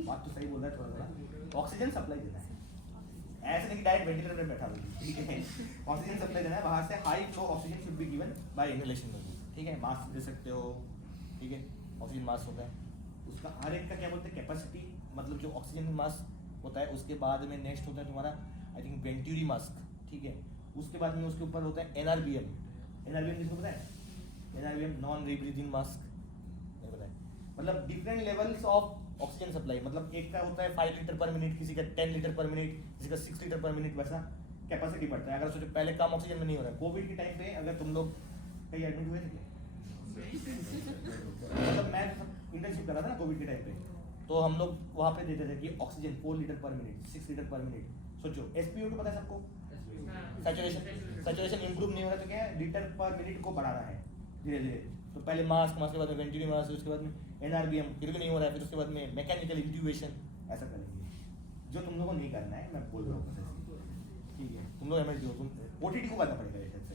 बात तो सही बोल रहा है, थोड़ा ऑक्सीजन सप्लाई देना है, ऐसे नहीं कि डायरेक्ट वेंटिलेटर पे बैठा हुआ, ठीक है। ऑक्सीजन सप्लाई देना है बाहर से, high flow oxygen should be given by inhalation में, ठीक है। मास्क दे सकते हो, ठीक है, ऑक्सीजन मास्क होता है उसका हर एक का क्या बोलते हैं कैपेसिटी, मतलब जो ऑक्सीजन मास्क होता है उसके बाद में नेक्स्ट होता है तुम्हारा आई थिंक वेंट्यूरी मास्क, ठीक है। उसके बाद में उसके ऊपर होता है एनआरबीएम किसको पता है, एनआरबीएम नॉन रीब्रीथिंग मास्क, नहीं पता है, मतलब different levels of oxygen supply, मतलब एक का होता है 5 लीटर पर मिनट, किसी का 10 लीटर पर मिनट, किसी का 6 लीटर पर मिनट, वैसा कैपेसिटी बढ़ता है। अगर सोचो पहले कम ऑक्सीजन में नहीं हो रहा है, कोविड के टाइम पे अगर तुम लोग कहीं एडमिट हुए थे, मतलब मैं इंटर्नशिप कर रहा था ना कोविड के टाइम पे, तो हम लोग वहाँ पे देते थे कि ऑक्सीजन 4 लीटर पर मिनट, 6 लीटर पर मिनट। सोचो SpO2 पता है सबको, सैचुरेशन इंप्रूव नहीं हो रहा तो क्या है, लीटर पर मिनट को बढ़ाना है धीरे धीरे। तो पहले मास्क के बाद में वेंटिलेटर मास्क, उसके बाद में एनआरबीएम, फिर भी नहीं हो रहा है, फिर उसके बाद में मैकेनिकल इंट्यूबेशन, ऐसा करेंगे। जो तुम लोगों को नहीं करना है, मैं बोल रहा हूँ, ठीक है, तुम लोग एमएलटी हो, तुम ओटीटी को करना पड़ेगा शायद से।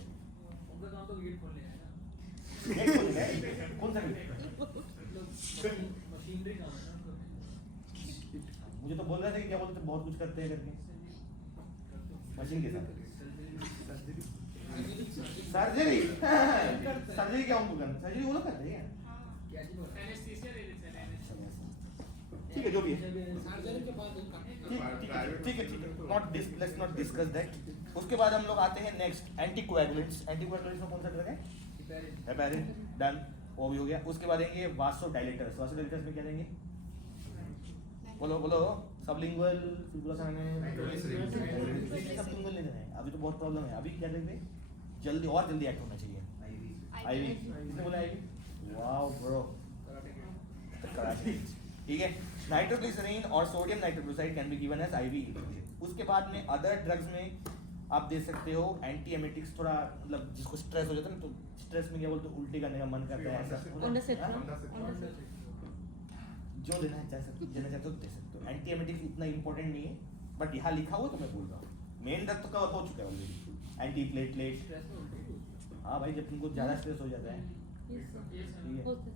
उनका काम तो गेट खोलने है ना, गेट खोलना है, कौन सा गेट, मशीनरी काम है ना उनका। मुझे तो बोल रहे थे कि क्या बोलते बहुत कुछ करते हैं करके मशीन के साथ। सर्जरी सर्जरी क्या उनको करना, सर्जरी वो लोग करते हैं क्या चीज होता है, एनेस्थीसिया दे देते हैं, ठीक है, जो भी है सर्जरी के बाद उनका ठीक है, not this, let's not discuss that. उसके बाद हम लोग आते हैं नेक्स्ट एंटीकोएगुलेंट्स। एंटीकोएगुलेंट्स में कौन सा ड्रग है, हेपारिन, डन, वो भी हो गया। उसके बाद देंगे वासोडाइलेटर्स। वासोडाइलेटर्स में क्या देंगे, बोलो सबलिंगुअल, सबलिंगुअल नहीं देना है, अभी तो बहुत प्रॉब्लम है। अभी क्या देंगे, जल्दी और जल्दी एक्ट होना चाहिए, आईवी, किसने बोला आईवी, वाओ ब्रो, कराटे, ठीक है। नाइट्रोग्लिसरीन और sodium nitrochloride can be given as IV. उसके बाद में अदर ड्रग्स में आप दे सकते हो एंटी एमेटिक्स, थोड़ा मतलब जिसको स्ट्रेस हो जाता है ना, तो स्ट्रेस में क्या बोलते हैं, उल्टी करने का मन करता है, ऐसा जो देना चाहते हो दे सकते हो। एंटी एंटीएमेटिक्स इतना इंपॉर्टेंट नहीं है, बट यहाँ लिखा हुआ तो मैं बोल रहा हूँ मेन ड्रग तो कवर हो चुका है ऑलरेडी, एंटी प्लेटलेट। स्ट्रेस में होती है। हाँ भाई, जब तुमको ज़्यादा स्ट्रेस हो जाता है, Yes, sir. ठीक है। होता है।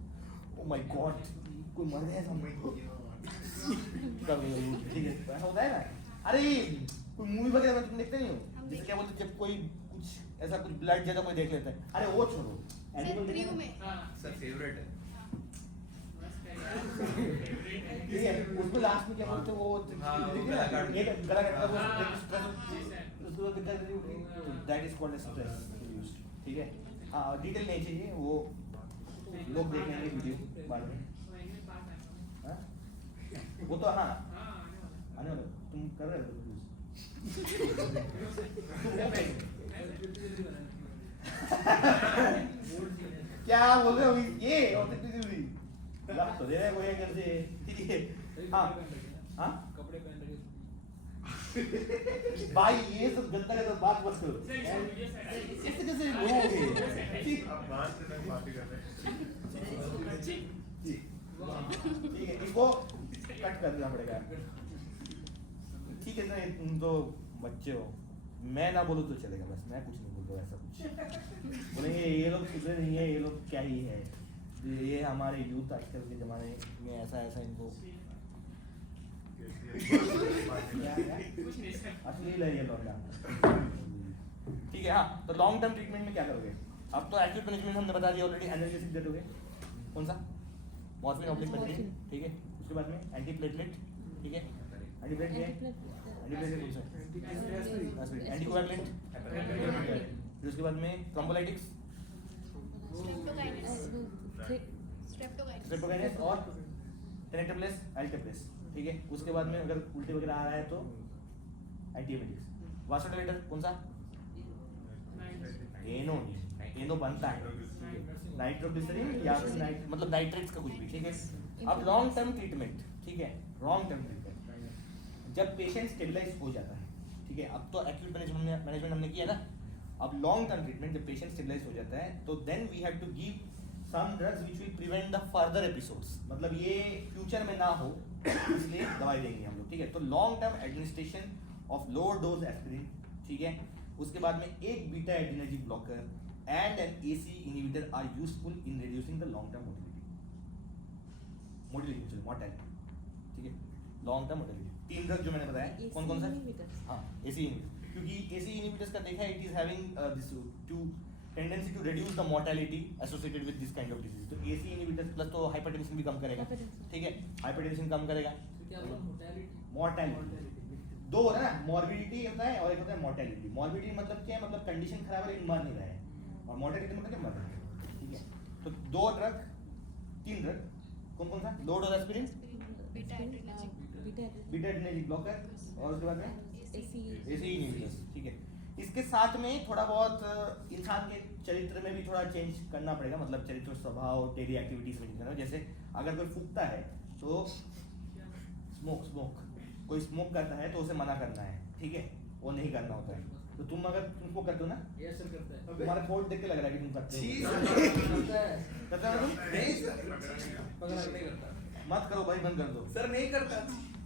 ओ माय गॉड, कोई मर गया सामने को। ठीक है, ऐसा होता है ना। अरे कोई मूवी वगैरह में तुम देखते नहीं हो, जैसे क्या बोलते हैं, जब कोई कुछ ऐसा कुछ ब्लड जैसा कोई देख लेता है, अरे वो छोड़ो, सर एनिमल थ्री देखो ना। में हाँ सर फेवरेट है। ठीक है, उसमें लास्ट में क्या बोलते हैं वो, हाँ, देखिए गला ना, काट एक गला काटता है, हाँ, वो स्ट्रेस, उसको दिक्कत नहीं होती, that is called stress reduced. ठीक है, हाँ डिटेल नहीं चाहिए, वो लोग देख लेंगे वीडियो बाद में। हाँ? वो तो हाँ आने वाला, तुम कर रहे हो क्या बोल रहे हो ये लग तो दे रहे कोई अंदर से। ठीक है, हाँ हाँ कपड़े पहन रखे भाई ये सब गंदा है तो बात मत करो, ऐसे कैसे लोग ठीक अब बात से तक बातें कर रहे हैं। ठीक है, इसको कट कर देना पड़ेगा। ठीक है ना, तुम तो बच्चे हो, मैं ना बोलूँ तो चलेगा, बस मैं कुछ नहीं बोल रहा ऐसा कुछ। बोलेंगे ये लोग सुधरे नहीं है, ये लोग क्या ही है, ये हमारे यूथ आजकल के ज़माने में ऐसा ऐसा इनको अश्लील है ये लौंडा। ठीक है, हाँ तो लॉन्ग टर्म ट्रीटमेंट में क्या करोगे? अब तो एक्यूट मैनेजमेंट हमने बता दिया ऑलरेडी, एनाल्जेसिक दे दोगे, कौन सा? Morphine oblique penicillin. ठीक है, उसके बाद में एंटी प्लेटलेट। ठीक है, एंटी प्लेटलेट कौन सा है? एंटीकोएगुलेंट। फिर उसके बाद में थ्रोम्बोलाइटिक्स, स्ट्रेप्टोकाइनेस और टेनेक्टोप्लेस, एल्टेप्लेस। ठीक है, उसके बाद में अगर उल्टे वगैरह आ रहा है तो एंटीएमेटिक्स। वासोडाइलेटर कौन सा? एनो नहीं, एनो बनता है नाइट्रोग्लिसरीन या फिर मतलब नाइट्रेट्स का कुछ भी। ठीक है, अब लॉन्ग टर्म ट्रीटमेंट। ठीक है, लॉन्ग टर्म ट्रीटमेंट जब पेशेंट स्टेबलाइज हो जाता है। ठीक है, अब तो एक्यूट मैनेजमेंट हमने किया ना, अब लॉन्ग टर्म ट्रीटमेंट जब पेशेंट स्टेबलाइज हो जाता है तो then we have to give some drugs which will prevent the further episodes, मतलब ये फ्यूचर में ना हो इसलिए दवाई देंगे हम लोग। ठीक है, तो long term administration of lower dose aspirin. ठीक है, उसके बाद में एक beta adrenergic blocker and an ACE inhibitor are useful in reducing the long term mortality. ठीक है, लॉन्ग टर्म मोर्टेलिटी 3 ड्रग जो मैंने बताया कौन कौन सा? हाँ, एसी इनहिबिटर, क्योंकि एसी इनहिबिटर्स का देखा है it is having this to tendency to reduce the mortality associated with this kind of disease. तो एसी इनहिबिटर्स प्लस तो हाइपरटेंशन भी कम करेगा। ठीक है, हाइपरटेंशन कम करेगा, तो क्या बोला मोर्टेलिटी मोर्टेलिटी दो होता है ना, मॉर्बिडिटी होता है और एक होता है मोर्टेलिटी। मॉर्बिडिटी मतलब क्या है? मतलब कंडीशन खराब है लेकिन मर नहीं रहा है, और मोर्टेलिटी मतलब क्या? मर रहा है। ठीक है, तो 2 ड्रग 3 ड्रग कौन कौन सा? लो dose aspirin, beta adrenergic, beta adrenergic blocker और उसके बाद में एसी एसी इनहिबिटर्स। ठीक है, इसके साथ में थोड़ा बहुत इंसान के चरित्र में भी थोड़ा चेंज करना पड़ेगा, मतलब चरित्र स्वभाव डेली एक्टिविटीज में करना। जैसे अगर कोई फूकता है तो स्मोक कोई स्मोक करता है तो उसे मना करना है। ठीक है, वो नहीं करना होता है। तो तुम अगर तुमको करते हो ना, ये सर करता है तुम्हारा फोट देख के लग रहा है कि तुम करते हो। करता है करते हो ना तुम? नहीं सर, पगला नहीं करता मत करो भाई, बंद कर दो। सर नहीं करता।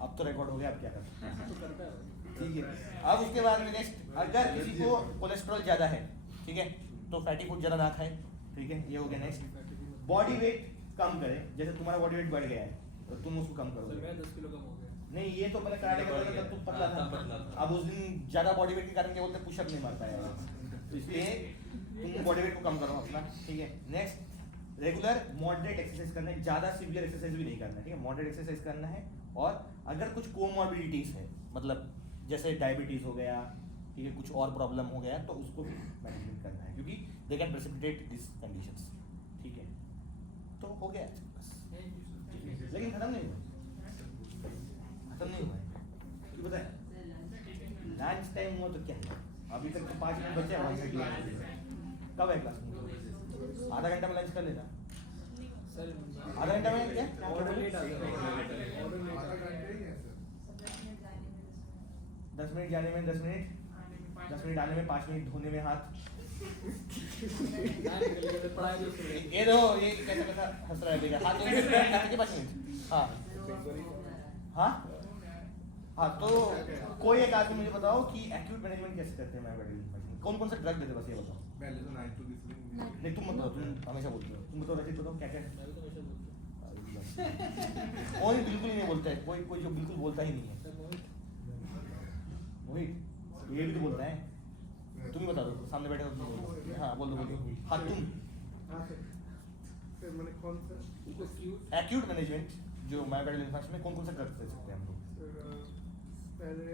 अब तो रिकॉर्ड हो गया, अब क्या करते? तो करता है। ठीक है, अब उसके बाद में नेक्स्ट, अगर किसी को कोलेस्ट्रॉल ज़्यादा है, ठीक है, तो फैटी फूड ज़्यादा ना खाए। ठीक है, ये हो गया। नेक्स्ट, बॉडी वेट कम करें। जैसे तुम्हारा बॉडी वेट बढ़ गया है तो तुम उसको कम सर करोगे। मैं 10 किलो कम हो गया। नहीं, ये तो मैंने कराटे करता था तब तुम पतला हाँ, तब पतला था। था। अब उस दिन ज़्यादा बॉडी वेट के कारण क्या बोलते हैं, पुशअप नहीं मार पाया, तो इसलिए तुम बॉडी वेट को कम करो अपना। ठीक है, नेक्स्ट, रेगुलर मॉडरेट एक्सरसाइज करना है, ज़्यादा सीवियर एक्सरसाइज भी नहीं करना है। ठीक है, मॉडरेट एक्सरसाइज करना है। और अगर कुछ कोमॉर्बिडिटीज है, मतलब जैसे डायबिटीज हो गया, ठीक है, कुछ और प्रॉब्लम हो गया, तो उसको भी मैनेजमेंट करना है, क्योंकि they can precipitate this conditions. ठीक है, तो हो गया बस। लेकिन खत्म नहीं हुआ, खत्म नहीं हुआ है, क्यों बताए? लंच टाइम हुआ तो क्या है, अभी तक तो 5 मिनट बचे हैं। कब है क्लास? आधा घंटा में लंच कर लेना। सर आधा घंटा में क्या? ऑर्डर लेट आता है। ऑर्डर लेट आधा आता है। घंटे ही है सर। 10 मिनट जाने में 10 मिनट, 10 मिनट आने में 5 मिनट, धोने में हाथ। ना निकल गया तो पढ़ाई जो कर रहे ये देखो, ये कैसा हंस रहा है बेटा, हाथ धोने में 5 मिनट। हाँ हाँ, हाँ तो कोई एक आदमी मुझे बताओ कि एक्यूट मैनेजमेंट कैसे करते हैं मायोकार्डियल इन्फार्क्शन, कौन कौन सा ड्रग देते हैं, बस ये बताओ। पहले तो नाइट्रोग्लिसरीन नहीं तुम मत बताओ, तुम हमेशा बोलते हो, तुम बताओ रचित, बताओ क्या क्या। मैं भी तो हमेशा बोलता कोई बिल्कुल ही नहीं बोलता है, कोई कोई जो बिल्कुल बोलता ही नहीं है। हूँ मोहित मोहित ये भी तो बोलता है, तुम ही बता दो, सामने बैठे हो तुम बोलो। हाँ बोल दो बोलो, हाँ तुम। हाँ सर मैंने कौन सा एक्यूट मैनेजमेंट जो मायोकार्डियल इन्फार्क्शन में कौन कौन सा ड्रग दे सकते हैं हम लोग? सर पहले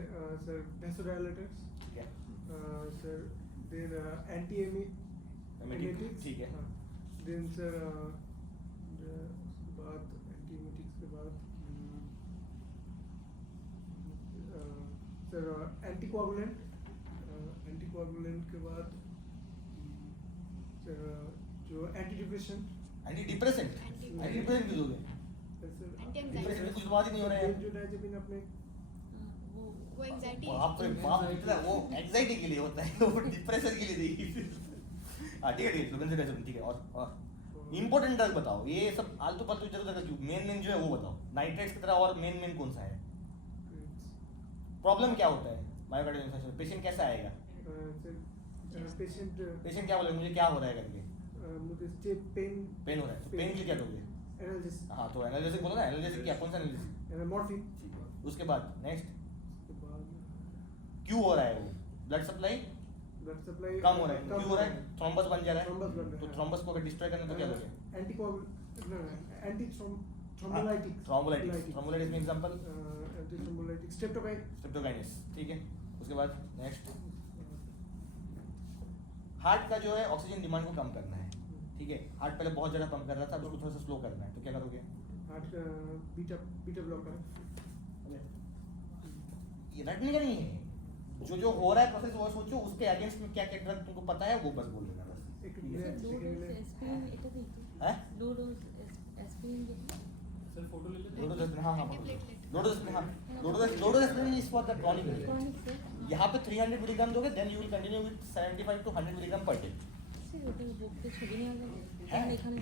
सर vasodilators ठीक है, सर देन एंटी एमेटिक, ठीक है। देन सर उसके बाद एंटी एमेटिक्स के बाद सर एंटीकोगुलेंट के बाद सर जो anti depression anti depressant, anti depressant क्यों दोगे? सर डिप्रेशन में कुछ बात ही नहीं हो रहा है। बेंजोडाइजेपिन अपने वो एंजाइटी बाप रे बाप, इतना वो एंजाइटी के लिए होता है, वो डिप्रेशन के लिए नहीं। हाँ ठीक है फ्लुबेंजाडाइजेपिन ठीक है। और इंपॉर्टेंट ड्रग बताओ, ये सब आलतू फालतू इधर उधर क्यों, मेन जो है वो बताओ। नाइट्रेट्स की तरह और मेन कौन सा है? प्रॉब्लम क्या होता है मायोकार्डियल इन्फार्क्शन, पेशेंट कैसा आएगा? पेशेंट पेशेंट क्या बोलेगा, मुझे क्या हो रहा है करके? मुझे स्टेप पेन पेन हो रहा है, तो पेन के लिए क्या दोगे? एनालिसिस हाँ तो एनालिसिस बोलो ना, एनालिसिस क्या, कौन सा एनालिसिस? मॉर्फिन ठीक है, उसके बाद नेक्स्ट उसके बाद क्यों हो रहा है वो? ब्लड सप्लाई ब्लड सप्लाई कम हो रहा है, क्यों हो रहा है? थ्रोम्बस बन जा रहा है, थ्रोम्बस बन रहा है। तो थ्रोम्बस को अगर डिस्ट्रॉय करना है तो क्या दोगे? एंटी थ्रोम्बोलाइटिक्स थ्रोम्बोलाइटिस में एग्जांपल एंटी थ्रोम्बोलाइटिक्स स्ट्रेप्टोकाइनेस, ठीक है। उसके बाद नेक्स्ट हार्ट का जो है ऑक्सीजन डिमांड को कम करना है, ठीक है। हार्ट पहले बहुत ज़्यादा पंप कर रहा था, अब उसको थोड़ा सा स्लो करना है, तो क्या करोगे? हार्ट बीटा ब्लॉकर ये रटने का नहीं है, जो हो रहा है प्रोसेस वो सोचो, उसके अगेंस्ट में क्या क्या ड्रग तुमको पता है वो बस बोल देना बस, एक ठीक है। लो डोज एस्पिरिन এটা দিতো हैं? Low dose aspirin sir photo ले लेते लोडोस हाँ हाँ Antiplatelet. Low dose is for the chronic. Chronic से यहाँ पे 300 मिलीग्राम दोगे, then you will continue with 75 to 100 milligram per day. সে ওটা বুকতে ছবি নিয়ে গেল হ্যাঁ। এখানে